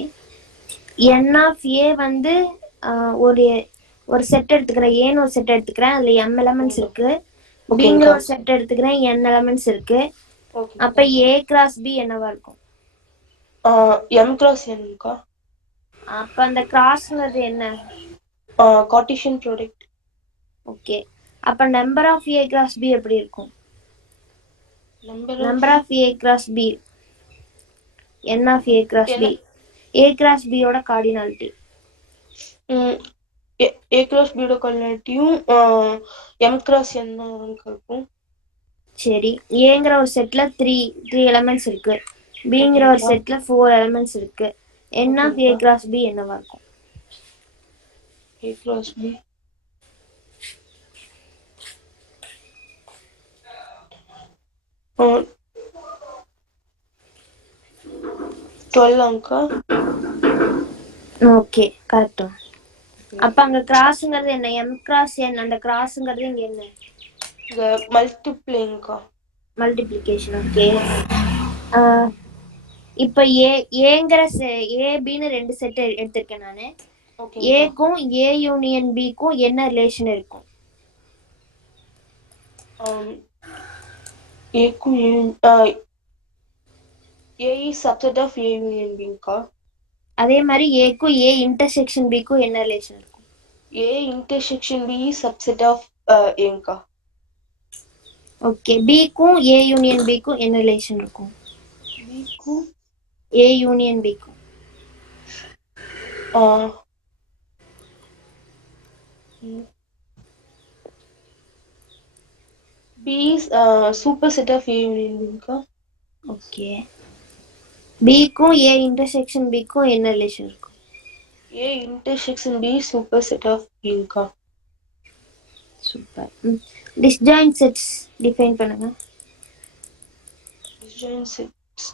என் ஆஃப் ஏ வந்து ஒரு ஒரு செட் எடுத்துக்கிறேன், ஏன்னு ஒரு செட் எடுத்துக்கிறேன், அதுல எம் எலமெண்ட்ஸ் இருக்கு. பிங்கிற ஒரு செட் எடுத்துக்கிறேன், என் எலமெண்ட்ஸ் இருக்கு. அப்ப ஏ கிராஸ் பி என்னவா இருக்கும்? எம் கிராஸ் என்க்கா. அப்ப அந்த கிராஸ்ங்கிறது என்ன? Cartesian product. ஓகே, அப்ப number of A cross B எப்படி இருக்கும்? Number of A cross B, N of A cross B, A cross B யோட கார்டினாலிட்டி. ஏ கிராஸ் பியோட கார்டினாலிட்டியும் எம் கிராஸ் என் இருக்கும். சரி, ஏங்கிற ஒரு செட்ல 3 எலிமெண்ட்ஸ் இருக்கு, பிங்கிற ஒரு செட்ல 4 எலிமெண்ட்ஸ் இருக்கு. N of A cross B என்னவா இருக்கும்? ஏ கிராஸ் பி 12 அங்கா. Okay, correct. அப்ப அங்க கிராஸ்ங்கிறது என்ன? எம் கிராஸ் என், அந்த கிராஸ்ங்கிறது இங்க என்ன? மல்டிப்ளைங்கா, மல்டிப்ளிகேஷன். ஓகே, இப்ப ஏங்கிற ஏ பின்னு 2 செட் எடுத்திருக்கேன் நானு. ஏக்கும் ஏ யூனியன் பிக்கும் என்ன ரிலேஷன் இருக்கும்? ஏக்கும் A is subset of A union பிங்கா. அதே மாதிரி ஏக்கும் ஏ இன்டர்செக்ஷன் பிக்கும் என்ன ரிலேஷன் இருக்கும்? A intersection B is subset of ஏங்கா. ஓகே, பிக்கும் ஏ யூனியன் பிக்கும் என்ன ரிலேஷன் இருக்கும்? பிக்கும் ஏ யூனியன் பிக்கும் B is superset of A union B. Okay, பிக்கும் ஏ இன்டர்செக்ஷன் பிக்கும் என்ன ரிலேஷன் இருக்கும்? A intersection B superset of B. Super. Disjoint sets define பண்ணுங்க. Disjoint sets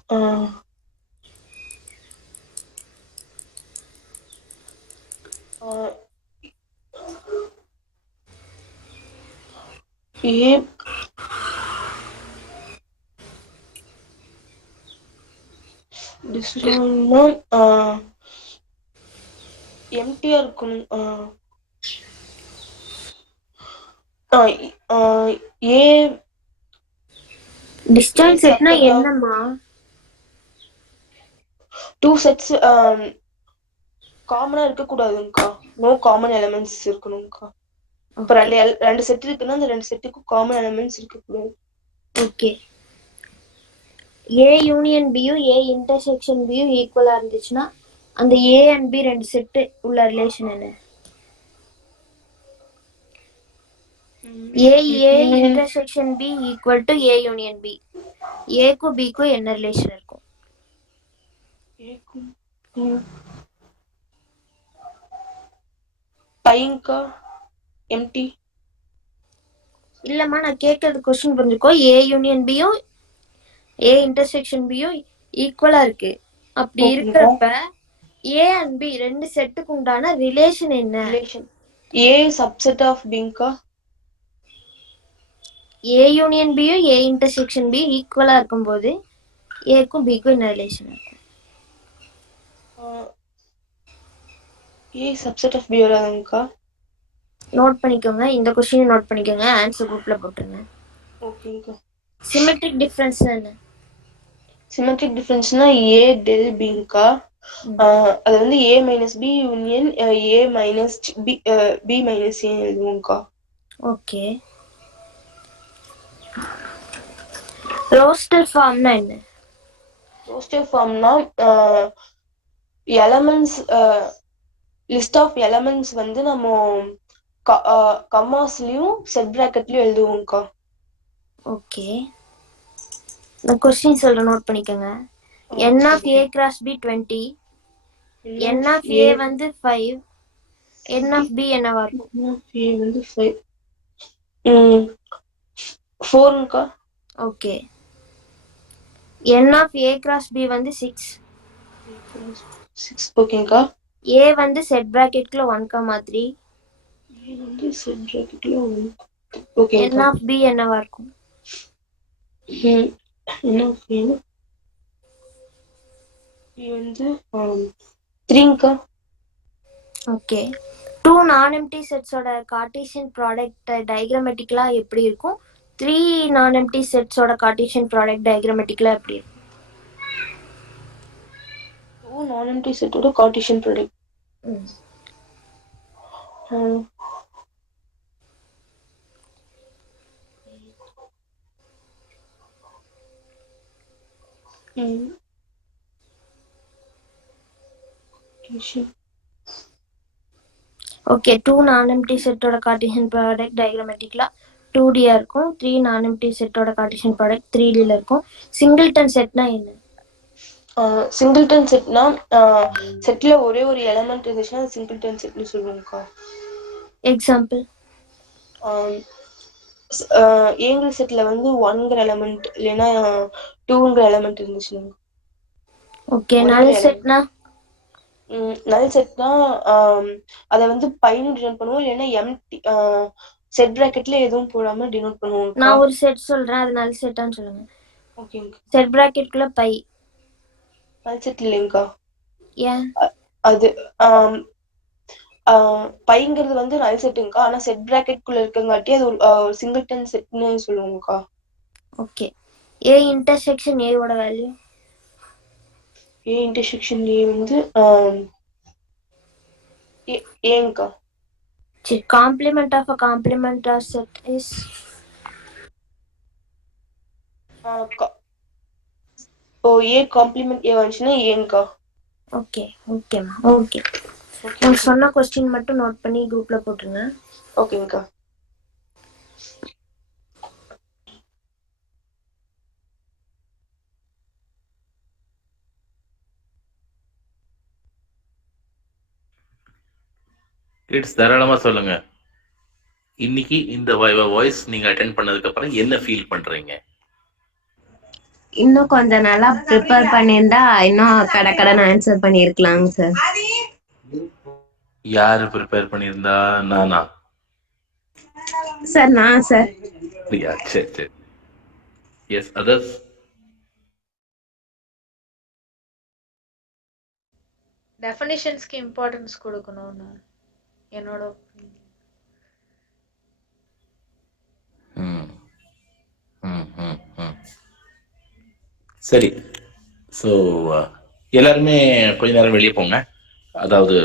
A disjoint empty இருக்கணும். ஏ டிஸ்ஜாயிண்ட் செட்னா என்னம்மா? டூ செட்ஸ் காமனா இருக்க கூடாதுங்கக்கா. நோ காமன் எலிமெண்ட்ஸ் இருக்கணும்க்கா. இப்ப ரெண்டு செட் இருக்குன்னா அந்த ரெண்டு செட்டுக்கும் காமன் எலிமெண்ட்ஸ் இருக்க கூடாது. ஓகே. ஏ யூனியன் பியும் ஏ இன்டர்செக்ஷன் பியும் ஈக்குவலா இருந்துச்சுன்னா அந்த ஏ அண்ட் பி ரெண்டு செட் உள்ள ரிலேஷன் என்ன? A intersection B equal to A union B. ஏக்கும் பிக்கும் என்ன ரிலேஷன் இருக்கும்? பையன்க்கா எம்டி. இல்லம்மா, நான் கேட்கறது கொஸ்டின் புரிஞ்சுக்கோ. ஏ யூனியன் பியும் ஏ இன்டர்செக்ஷன் பியும் ஈக்குவலா இருக்கு. அப்படி இருக்கிறப்ப ஏ அண்ட் பி ரெண்டு செட்டுக்கு உண்டான ரிலேஷன் என்ன? ரிலேஷன் ஏ சப்செட் ஆஃப் பிங்கா. ஏ யூனியன் பியும் ஏ இன்டர்செக்ஷன் பி ஈக்குவலா இருக்கும்போது ஏக்கும் பிக்கும் என்ன ரிலேஷன் இருக்கும்? ஏ சப்செட் ஆஃப் பி வராதுங்கக்கா. நோட் பண்ணிக்கோங்க, இந்த கொஸ்டின் நோட் பண்ணிக்கோங்க, ஆன்சர் குரூப்ல போட்டுருங்க. ஓகேங்கக்கா. சிமெட்ரிக் டிஃபரன்ஸ் என்ன? சிமெட்ரிக் டிஃபரன்ஸ்னா ஏ டெல் பிங்கா. அது வந்து A minus B union A minus B minus A எழுதுவோம்க்கா. ஓகே. ரோஸ்டர் ஃபார்ம்னா என்ன? ரோஸ்டர் ஃபார்ம்னா எலமெண்ட்ஸ் லிஸ்ட் ஆஃப் எலமெண்ட்ஸ் வந்து நம்ம கம்மாஸ்லயும் செட் பிராக்கெட்லயும் எழுதுவோம்க்கா. ஓகே. இந்த கொஸ்டின் சொல்ற நோட் பண்ணிக்கோங்க. n of a cross b 20, n of a வந்து 5, n of b என்னவா இருக்கும்? n of a வந்து 5 4ங்கக்கா. Okay. n of a cross b வந்து 6. 6 ஓகேங்கக்கா. a வந்து செட் பிராக்கெட்ல 1,3. a வந்து செட் பிராக்கெட்ல 1. n ஓகேங்கக்கா. of b என்னவா இருக்கும்? n of a வந்து 3ங்கக்கா. ஓகே. டூ நான் எம்டி செட்ஸோட கார்ட்டீசியன் ப்ராடக்ட் டயக்ராமேட்டிக்கலா எப்படி இருக்கும்? 3 நான் எம்டி செட்ஸோட கார்ட்டீசியன் ப்ராடக்ட் டயக்ராமேட்டிக்கலா எப்படி இருக்கும்? டூ நான் எம்டி செட்டோட Cartesian product okay. Two non empty செட்டோட கார்ட்டீசியன் ப்ராடக்ட் டயக்ராமேட்டிக்கலா 2Dயா இருக்கும். 3 நான் எம்டி செட்டோட கார்ட்டீசியன் ப்ராடக்ட் 3Dல இருக்கும். சிங்கிள்டன் செட்னா என்ன? சிங்கிள்டன் செட்னா செட்ல ஒரே ஒரு எலிமெண்ட் இருந்துச்சுன்னா சிங்கிள்டன் செட்னு சொல்லுவோம்க்கா. எக்ஸாம்பிள்? ஏங்கிள் செட்ல வந்து 1ங்கிற எலிமெண்ட் இல்லைன்னா 2ங்கிற எலிமெண்ட் இருந்துச்சுன்னா. ஓகே. நல் செட்னா? நல் செட்னா அதை வந்து பைன்னு டினோட் பண்ணுவோம், இல்லைன்னா எம்டி செட் பிராக்கெட்ல எதுவும் போடாம டினோட் பண்ணுவோம். நான் ஒரு செட் சொல்றேன், அது நல் செட்டான்னு சொல்லுங்க. ஓகேங்க. செட் பிராக்கெட்குள்ள பை. நல் செட் இல்லைங்கக்கா. ஏன்? அது பைங்கிறது வந்து நல் செட்டுங்கக்கா. ஆனா செட் பிராக்கெட்குள்ள இருக்கங்காட்டி அது ஒரு சிங்கிள்டன் செட்னு சொல்லுவோம்க்கா. ஓகே. ஏ இன்டர்செக்ஷன் ஏவோட வேல்யூ? ஏ இன்டர்செக்ஷன் ஏ வந்து ஏங்கக்கா. சரி. Complement of a complementary set is? Oh A complement A வந்துச்சுன்னா ஏங்கக்கா. ஓகே. ஓகேம்மா. ஓகே. நான் சொன்ன கொஸ்டின் மட்டும் நோட் பண்ணி குரூப்ல போட்டுருங்க. ஓகேங்கக்கா. கிட்ஸ் தாராளமா சொல்லுங்க. இன்னைக்கு இந்த வாய்ஸ் நீங்க அட்டென்ட் பண்ணதுக்கு அப்புறம் என்ன ஃபீல் பண்றீங்க? இன்னும் கொஞ்சம் நல்லா ப்ரிப்பேர் பண்ணியிருந்தா இன்னும் கடகடன்னு ஆன்சர் பண்ணியிருக்கலாங்க சார். யாரு ப்ரிப்பேர் பண்ணியிருந்தா? நானா? சார் நான் சார். அப்படியா? சரி சரி. S others? டெஃபினிஷன்ஸ்க்கு இம்பார்ட்டன்ஸ் கொடுக்கணும்னு என்னோட ம், ம், ம். சரி. ஸோ எல்லாருமே கொஞ்ச நேரம் வெளியே போங்க. அதாவது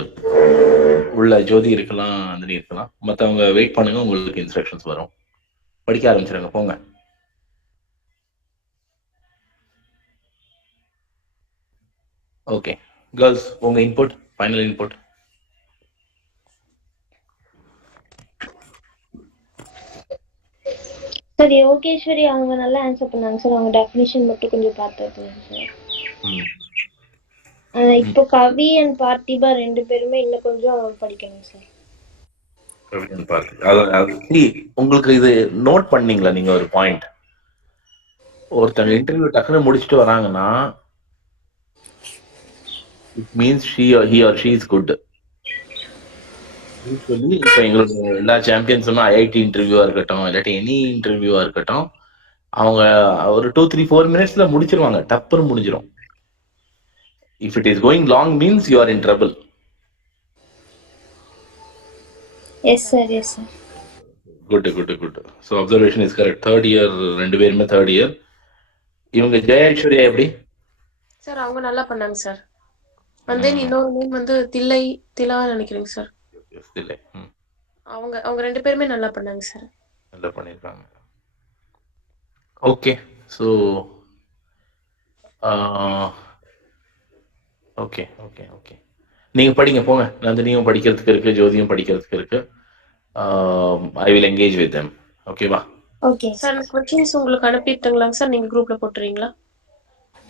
உள்ள ஜோதி இருக்கலாம், நந்தினி இருக்கலாம். மற்றவங்க வெயிட் பண்ணுங்க, உங்களுக்கு இன்ஸ்ட்ரக்ஷன்ஸ் வரும். படிக்க ஆரம்பிச்சிருங்க, போங்க. ஓகே கேர்ள்ஸ், உங்க input, final input. Sir Yogeswari அவங்க நல்லா ஆன்சர் பண்ணாங்க சார். அவங்க டெஃபினிஷன் மட்டும் கொஞ்சம் பார்த்துருக்கேன் சார். இப்போ கவி அண்ட் பார்த்திபா 2 பேருமே இன்னும் கொஞ்சம் படிக்கணும் சார். உங்களுக்கு இது நோட் பண்ணீங்களா நீங்க ஒரு பாயிண்ட்? ஒருத்தங்க இன்டர்வியூ டக்குன்னு முடிச்சுட்டு வராங்கன்னா it means he or she is good. Usually இப்போ எங்களுக்கு எல்லா சாம்பியன்ஸும் ஐஐடி இன்டர்வியூவா இருக்கட்டும், இல்லாட்டி எனி இன்டர்வியூவா இருக்கட்டும், அவங்க ஒரு 2-3-4 மினிட்ஸ்ல முடிச்சிருவாங்க, டப்புன்னு முடிஞ்சிடும். If it is going long means you are in trouble. Yes sir, yes sir. Good good good. So observation is correct. Third year 2 பேருமே தேர்ட் இயர். இவங்க ஜெயா ஐஸ்வர்யா எப்படி சார்? அவங்க நல்லா பண்ணாங்க சார். அண்ட் தென் இன்னொரு நேம் வந்து திலா நினைக்கிறேங்க சார். இல்லை, அவங்க 2 பேருமே நல்லா பண்ணாங்க சார். நல்லா பண்ணியிருக்காங்க. Okay. So okay okay okay நீங்க படிங்க, போங்க. நந்தினியும் படிக்கிறதுக்கு இருக்கு, ஜோதியும் படிக்கிறதுக்கு இருக்கு. I will engage with them. ஓகேவா? Okay sir. क्वेश्चंस உங்களுக்கு அனுப்பிட்டீங்களா சார்? நீங்க குரூப்ல போட்டுறீங்களா?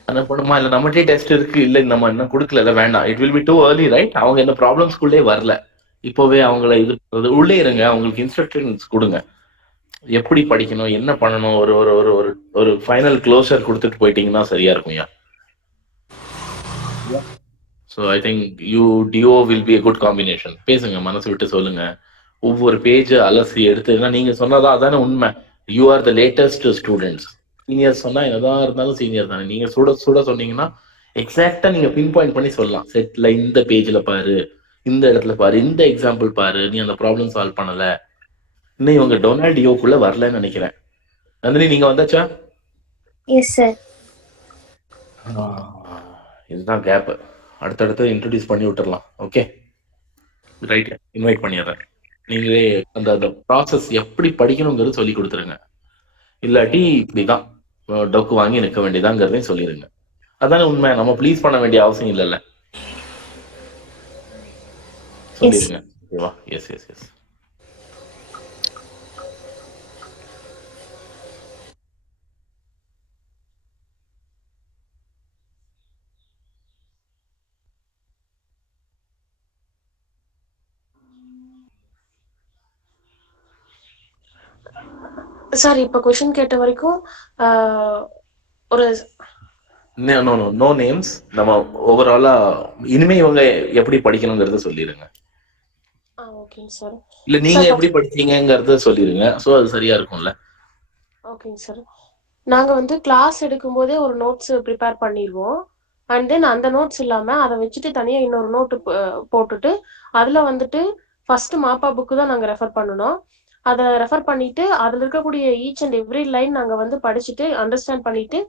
அனுப்பணுமா? இல்லை நம்மகிட்டே டெஸ்ட் இருக்கு, இல்லை நம்ம இன்னும் கொடுக்கல, வேண்டாம். It will be too early, right? அவங்க இந்த ப்ராப்ளம்ஸ்குள்ளே வரல. இப்போவே அவங்கள இது உள்ளே இருங்க, அவங்களுக்கு இன்ஸ்ட்ரக்ஷன்ஸ் கொடுங்க, எப்படி படிக்கணும், என்ன பண்ணணும். ஒரு ஒரு ஒரு ஒரு ஒரு ஃபைனல் க்ளோசர் கொடுத்துட்டு போயிட்டீங்கன்னா சரியா இருக்கும். So I think TO will be a good combination. பேசுங்க, மனசு விட்டு சொல்லுங்க, ஒவ்வொரு பேஜ் அலசி எடுத்து. நீங்க சொன்னதா அதானே உண்மை. You are the latest students. Seniors சொன்னா என்னதான் இருந்தாலும் சீனியர் தானே. நீங்க சுட சொன்னீங்கன்னா எக்ஸாக்டா நீங்க பின் பாயிண்ட் பண்ணி சொல்லலாம். செட்ல இந்த பேஜ்ல பாரு, இந்த இடத்துல பாரு, இந்த எக்ஸாம்பிள் பாரு, நீ அந்த ப்ராப்ளம் சால்வ் பண்ணல. இன்னும் இவங்க டொனால்ட் டியோக்குள்ள வரலன்னு நினைக்கிறேன். நந்தினி, நீங்க வந்தாச்சா? Yes sir. இதுதான் கேப். அடுத்தடுத்து இன்ட்ரடியூஸ் பண்ணி விட்டுறலாம். ஓகே ரைட், இன்வைட் பண்ணிடுறேன். நீங்களே அந்த ப்ராசஸ் எப்படி படிக்கணுங்கிறது சொல்லி கொடுத்துருங்க. இல்லாட்டி இப்படிதான் டொக்கு வாங்கி நிற்க வேண்டியதாங்கிறதையும் சொல்லிடுங்க. அதானே உண்மை. நம்ம ப்ளீஸ் பண்ண வேண்டிய அவசியம் இல்லைல்ல. சொல்லிடுங்க. ஓகேவா? Yes yes yes. சார் இப்ப क्वेश्चन கேட்ட வரைக்கும் ஒரு நோ நேம்ஸ். நம்ம ஓவராலா இனிமே இவங்க எப்படி படிக்கணுங்கிறத சொல்லிடுங்க. ஓகேங்க சார். இல்ல நீங்க எப்படி படிச்சீங்கங்கறத சொல்லிடுங்க. சோ அது சரியா இருக்கும்ல. ஓகேங்க சார். நாங்க வந்து கிளாஸ் எடுக்கும்போதே ஒரு நோட்ஸ் ப்ரிப்பேர் பண்ணிடுவோம். அண்ட் தென் அந்த நோட்ஸ் இல்லாம அதை வச்சுட்டு தனியா இன்னொரு நோட்டு போட்டுட்டு அதுல வந்துட்டு ஃபர்ஸ்ட் மாப்பா புக்கு தான் நாங்க ரெஃபர் பண்ணணும். அதை ரெஃபர் பண்ணிட்டு அதுல இருக்கக்கூடிய ஈச் அண்ட் எவ்ரி லைன் நாங்க வந்து படிச்சுட்டு அண்டர்ஸ்டாண்ட் பண்ணிட்டு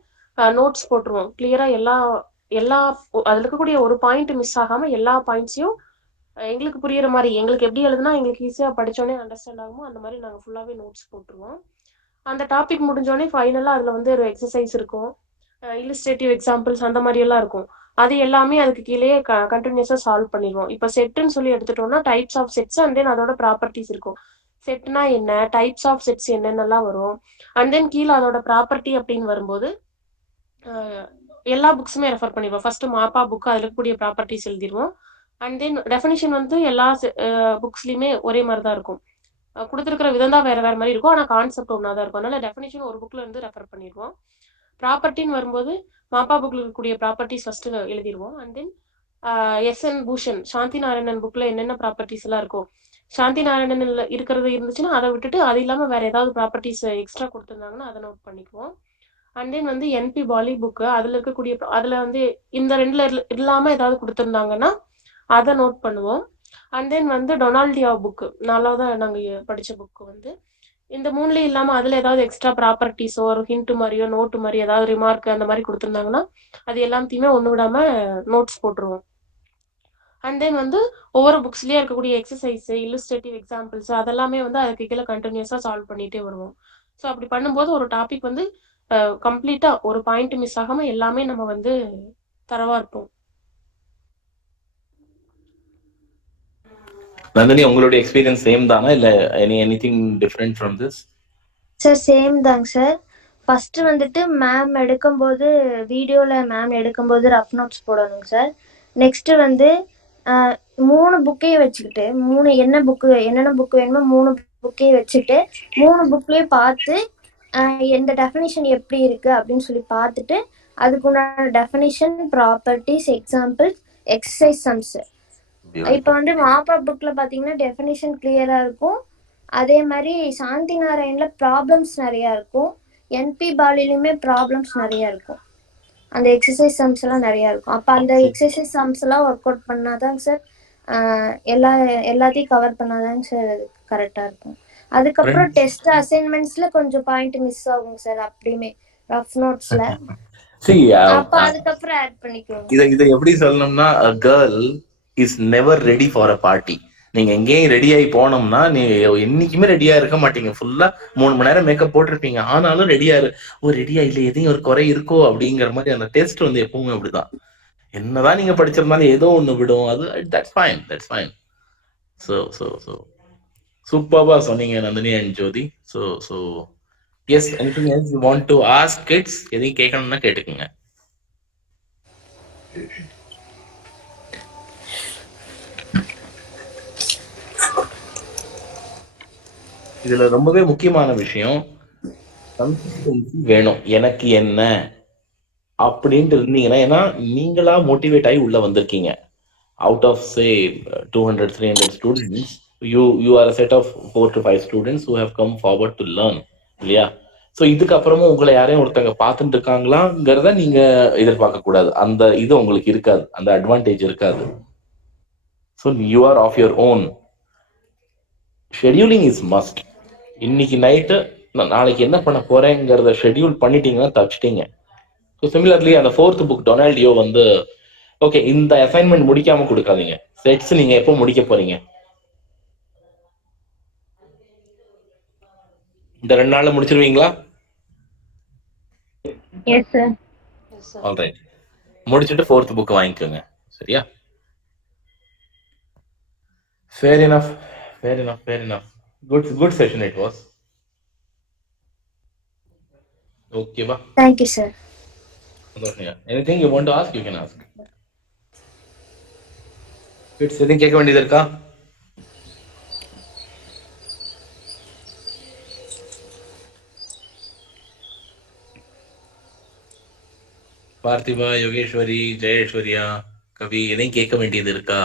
நோட்ஸ் போட்டுருவோம். கிளியரா எல்லா அதுல இருக்கக்கூடிய ஒரு பாயிண்ட் மிஸ் ஆகாம எல்லா பாயிண்ட்ஸையும் எங்களுக்கு புரியுற மாதிரி, எங்களுக்கு எப்படி எழுதுனா எங்களுக்கு ஈஸியா படிச்சோடனே அண்டர்ஸ்டாண்ட் ஆகுமோ அந்த மாதிரி நாங்க ஃபுல்லாவே நோட்ஸ் போட்டுருவோம். அந்த டாபிக் முடிஞ்சோடனே ஃபைனலா அதுல வந்து ஒரு எக்ஸசைஸ் இருக்கும், இல்லஸ்ட்ரேட்டிவ் எக்ஸாம்பிள்ஸ் அந்த மாதிரி எல்லாம் இருக்கும். அது எல்லாமே அதுக்கு கீழே கண்டினியூஸா சால்வ் பண்ணிடுவோம். இப்போ செட்டுன்னு சொல்லி எடுத்துட்டோம்னா types of sets and then அதோட ப்ராப்பர்ட்டிஸ் இருக்கும். செட்னா என்ன, டைப்ஸ் ஆஃப் செட்ஸ் என்னென்னலாம் வரும், அண்ட் தென் கீழே அதோட ப்ராப்பர்ட்டி அப்படின்னு வரும்போது எல்லா புக்ஸுமே ரெஃபர் பண்ணிடுவோம். ஃபர்ஸ்ட் மாப்பா புக் அதில் இருக்கக்கூடிய ப்ராப்பர்ட்டிஸ் எழுதிடுவோம். அண்ட் தென் டெஃபினிஷன் வந்து எல்லா புக்ஸ்லயுமே ஒரே மாதிரி தான் இருக்கும். கொடுத்துருக்கிற விதம் தான் வேற வேற மாதிரி இருக்கும், ஆனால் கான்செப்ட் ஒன்றா தான் இருக்கும். அதனால டெஃபினிஷன் ஒரு புக்ல இருந்து ரெஃபர் பண்ணிடுவோம். ப்ராப்பர்ட்டின்னு வரும்போது மாப்பா புக்ல இருக்கக்கூடிய ப்ராப்பர்ட்டிஸ் ஃபர்ஸ்ட் எழுதிடுவோம். And then S N Bhushan Shanti Narayanan புக்ல என்னென்ன ப்ராப்பர்ட்டிஸ் எல்லாம் இருக்கும், சாந்தி நாராயணன் இருக்கிறது இருந்துச்சுன்னா அதை விட்டுட்டு அது இல்லாம வேற ஏதாவது ப்ராப்பர்ட்டிஸ் எக்ஸ்ட்ரா கொடுத்துருந்தாங்கன்னா அதை நோட் பண்ணிக்குவோம். அண்ட் தென் வந்து என்பி பாலி புக்கு அதுல இருக்கக்கூடிய அதுல வந்து இந்த ரெண்டுல இல்லாம ஏதாவது கொடுத்துருந்தாங்கன்னா அதை நோட் பண்ணுவோம். அண்ட் தென் வந்து டொனால்டியா புக்கு 4வது நாங்க படிச்ச புக்கு வந்து இந்த 3லயும் இல்லாம அதுல ஏதாவது எக்ஸ்ட்ரா ப்ராப்பர்ட்டிஸோ ஒரு ஹிண்ட் மாதிரியோ நோட்டு மாதிரி ஏதாவது ரிமார்க் அந்த மாதிரி கொடுத்துருந்தாங்கன்னா அது எல்லாத்தையுமே ஒண்ணு விடாம நோட்ஸ் போட்டுருவோம். அண்ட் தென் வந்து ஒவ்வொரு புக்ஸ்லயே இருக்கக்கூடிய எக்ஸசைஸ், இல்லுஸ்ட்ரேட்டிவ் எக்ஸாம்பிள்ஸ் அதெல்லாமே வந்து அதுக்கு கீழே கண்டினியூஸா சால்வ் பண்ணிட்டே வருவோம். ஸோ அப்படி பண்ணும்போது ஒரு டாபிக் வந்து கம்ப்ளீட்டா ஒரு பாயிண்ட் மிஸ் ஆகாம எல்லாமே நம்ம வந்து தரவா இருப்போம். நந்தினி, உங்களுடைய எக்ஸ்பீரியன்ஸ் சேம் தானா இல்ல anything different from this? Sir same தாங்க சார். ஃபர்ஸ்ட் வந்துட்டு மேம் எடுக்கும்போது வீடியோவில் மேம் எடுக்கும்போது ரஃப் நோட்ஸ் போடணுங்க சார். நெக்ஸ்ட் வந்து 3 புக்கையும் வச்சுக்கிட்டு என்னென்ன புக்கு வேணுமோ 3 புக்கையும் வச்சுட்டு 3 புக்லேயும் பார்த்து எந்த டெஃபினிஷன் எப்படி இருக்கு அப்படின்னு சொல்லி பார்த்துட்டு அதுக்குண்டான definition, properties, examples, exercise sums. இப்போ வந்து மாப்பா புக்ல பாத்தீங்கன்னா டெஃபினிஷன் கிளியரா இருக்கும். அதே மாதிரி சாந்தி நாராயண்ல ப்ராப்ளம்ஸ் நிறைய இருக்கும். என்பி பாலிலுமே ப்ராப்ளம்ஸ் நிறைய இருக்கும். அந்த எக்ஸசைஸ் சம்ஸ் எல்லாம் நிறைய இருக்கும். அப்ப அந்த எக்ஸசைஸ் சம்ஸ் எல்லாம் ஒர்க் அவுட் பண்ணாதாங்க சார் எல்லாத்தையும் கவர் பண்ணாதாங்க சார் கரெக்டா இருக்கும். அதுக்கப்புறம் டெஸ்ட் அசைன்மெண்ட்ஸ்ல கொஞ்சம் பாயிண்ட் மிஸ் ஆகும் சார். அப்படியுமே ரஃப் நோட்ஸ்ல அப்ப அதுக்கப்புறம் ஆட் பண்ணிக்குவோம். இதை எப்படி சொல்லணும்னா, a girl is never ready for a party. நீங்க எங்கேயும் ரெடி ஆகி போனோம்னா நீங்க என்னைக்குமே ரெடியா இருக்க மாட்டீங்க. ஃபுல்லா 3 மணி நேரம் மேக்கப் போட்டிருப்பீங்க, ஆனாலும் ரெடியா இல்ல எதையும் ஒரு குறை இருக்கோ அப்படிங்கிற மாதிரி அந்த டெஸ்ட் வந்து எப்பவுமே அப்படிதான். என்னதான் நீங்க படிச்சிருந்தாலும் ஏதோ ஒண்ணு விடும். அது தட்ஸ் ஃபைன். ஸோ சூப்பர்பா சொன்னீங்க Nandini and Jyothi. So yes, anything else you want to ask kids? எதையும் கேட்கணும்னா கேட்டுக்குங்க. இதுல ரொம்பவே முக்கியமான விஷயம் கன்சிஸ்டன்சி வேணும். எனக்கு என்ன அப்படின்ட்டு இருந்தீங்கன்னா, ஏன்னா நீங்களா மோட்டிவேட் ஆகி உள்ள வந்திருக்கீங்க. Out of say 200-300 students, you are a set of 4 to 5 students who have come forward to learn, இல்லையா? ஸோ இதுக்கப்புறமும் உங்களை யாரையும் ஒருத்தங்க பார்த்துட்டு இருக்காங்களாங்கிறத நீங்க எதிர்பார்க்க கூடாது. அந்த இது உங்களுக்கு இருக்காது, அந்த அட்வான்டேஜ் இருக்காது. So you are of your own. Scheduling is must. இன்னைக்கு நைட்டு நாளைக்கு என்ன பண்ண போறேங்கிறத ஷெட்யூல் பண்ணிட்டீங்கன்னா தப்பிச்சிட்டீங்க. ஸோ சிமிலர்லி அந்த 4th புக் டொனால்டியோ வந்து ஓகே, இந்த அசைன்மெண்ட் முடிக்காம கொடுக்காதீங்க. செட்ஸ் நீங்க எப்போ முடிக்க போறீங்க? இந்த 2 நாள்ல முடிச்சிருவீங்களா? Yes sir. ஆல்ரைட், முடிச்சுட்டு 4th புக் வாங்கிக்கோங்க. சரியா? Fair enough. Good session it was. Okay ba? Thank you sir. Anything you want to ask, you can ask. Kids, எதுவும் கேட்க வேண்டியது இருக்கா? பார்த்திபா, யோகேஸ்வரி, ஜெயேஸ்வரியா, கவி, எதையும் கேட்க வேண்டியது இருக்கா?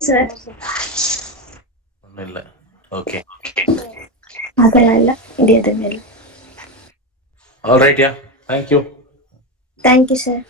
சார் ஒன்றும் இல்லை. ஓகே, அதெல்லாம் இல்லை, இது எதுவுமே இல்லை. ஆல்ரைட், யா, தேங்க்யூ. Thank you sir.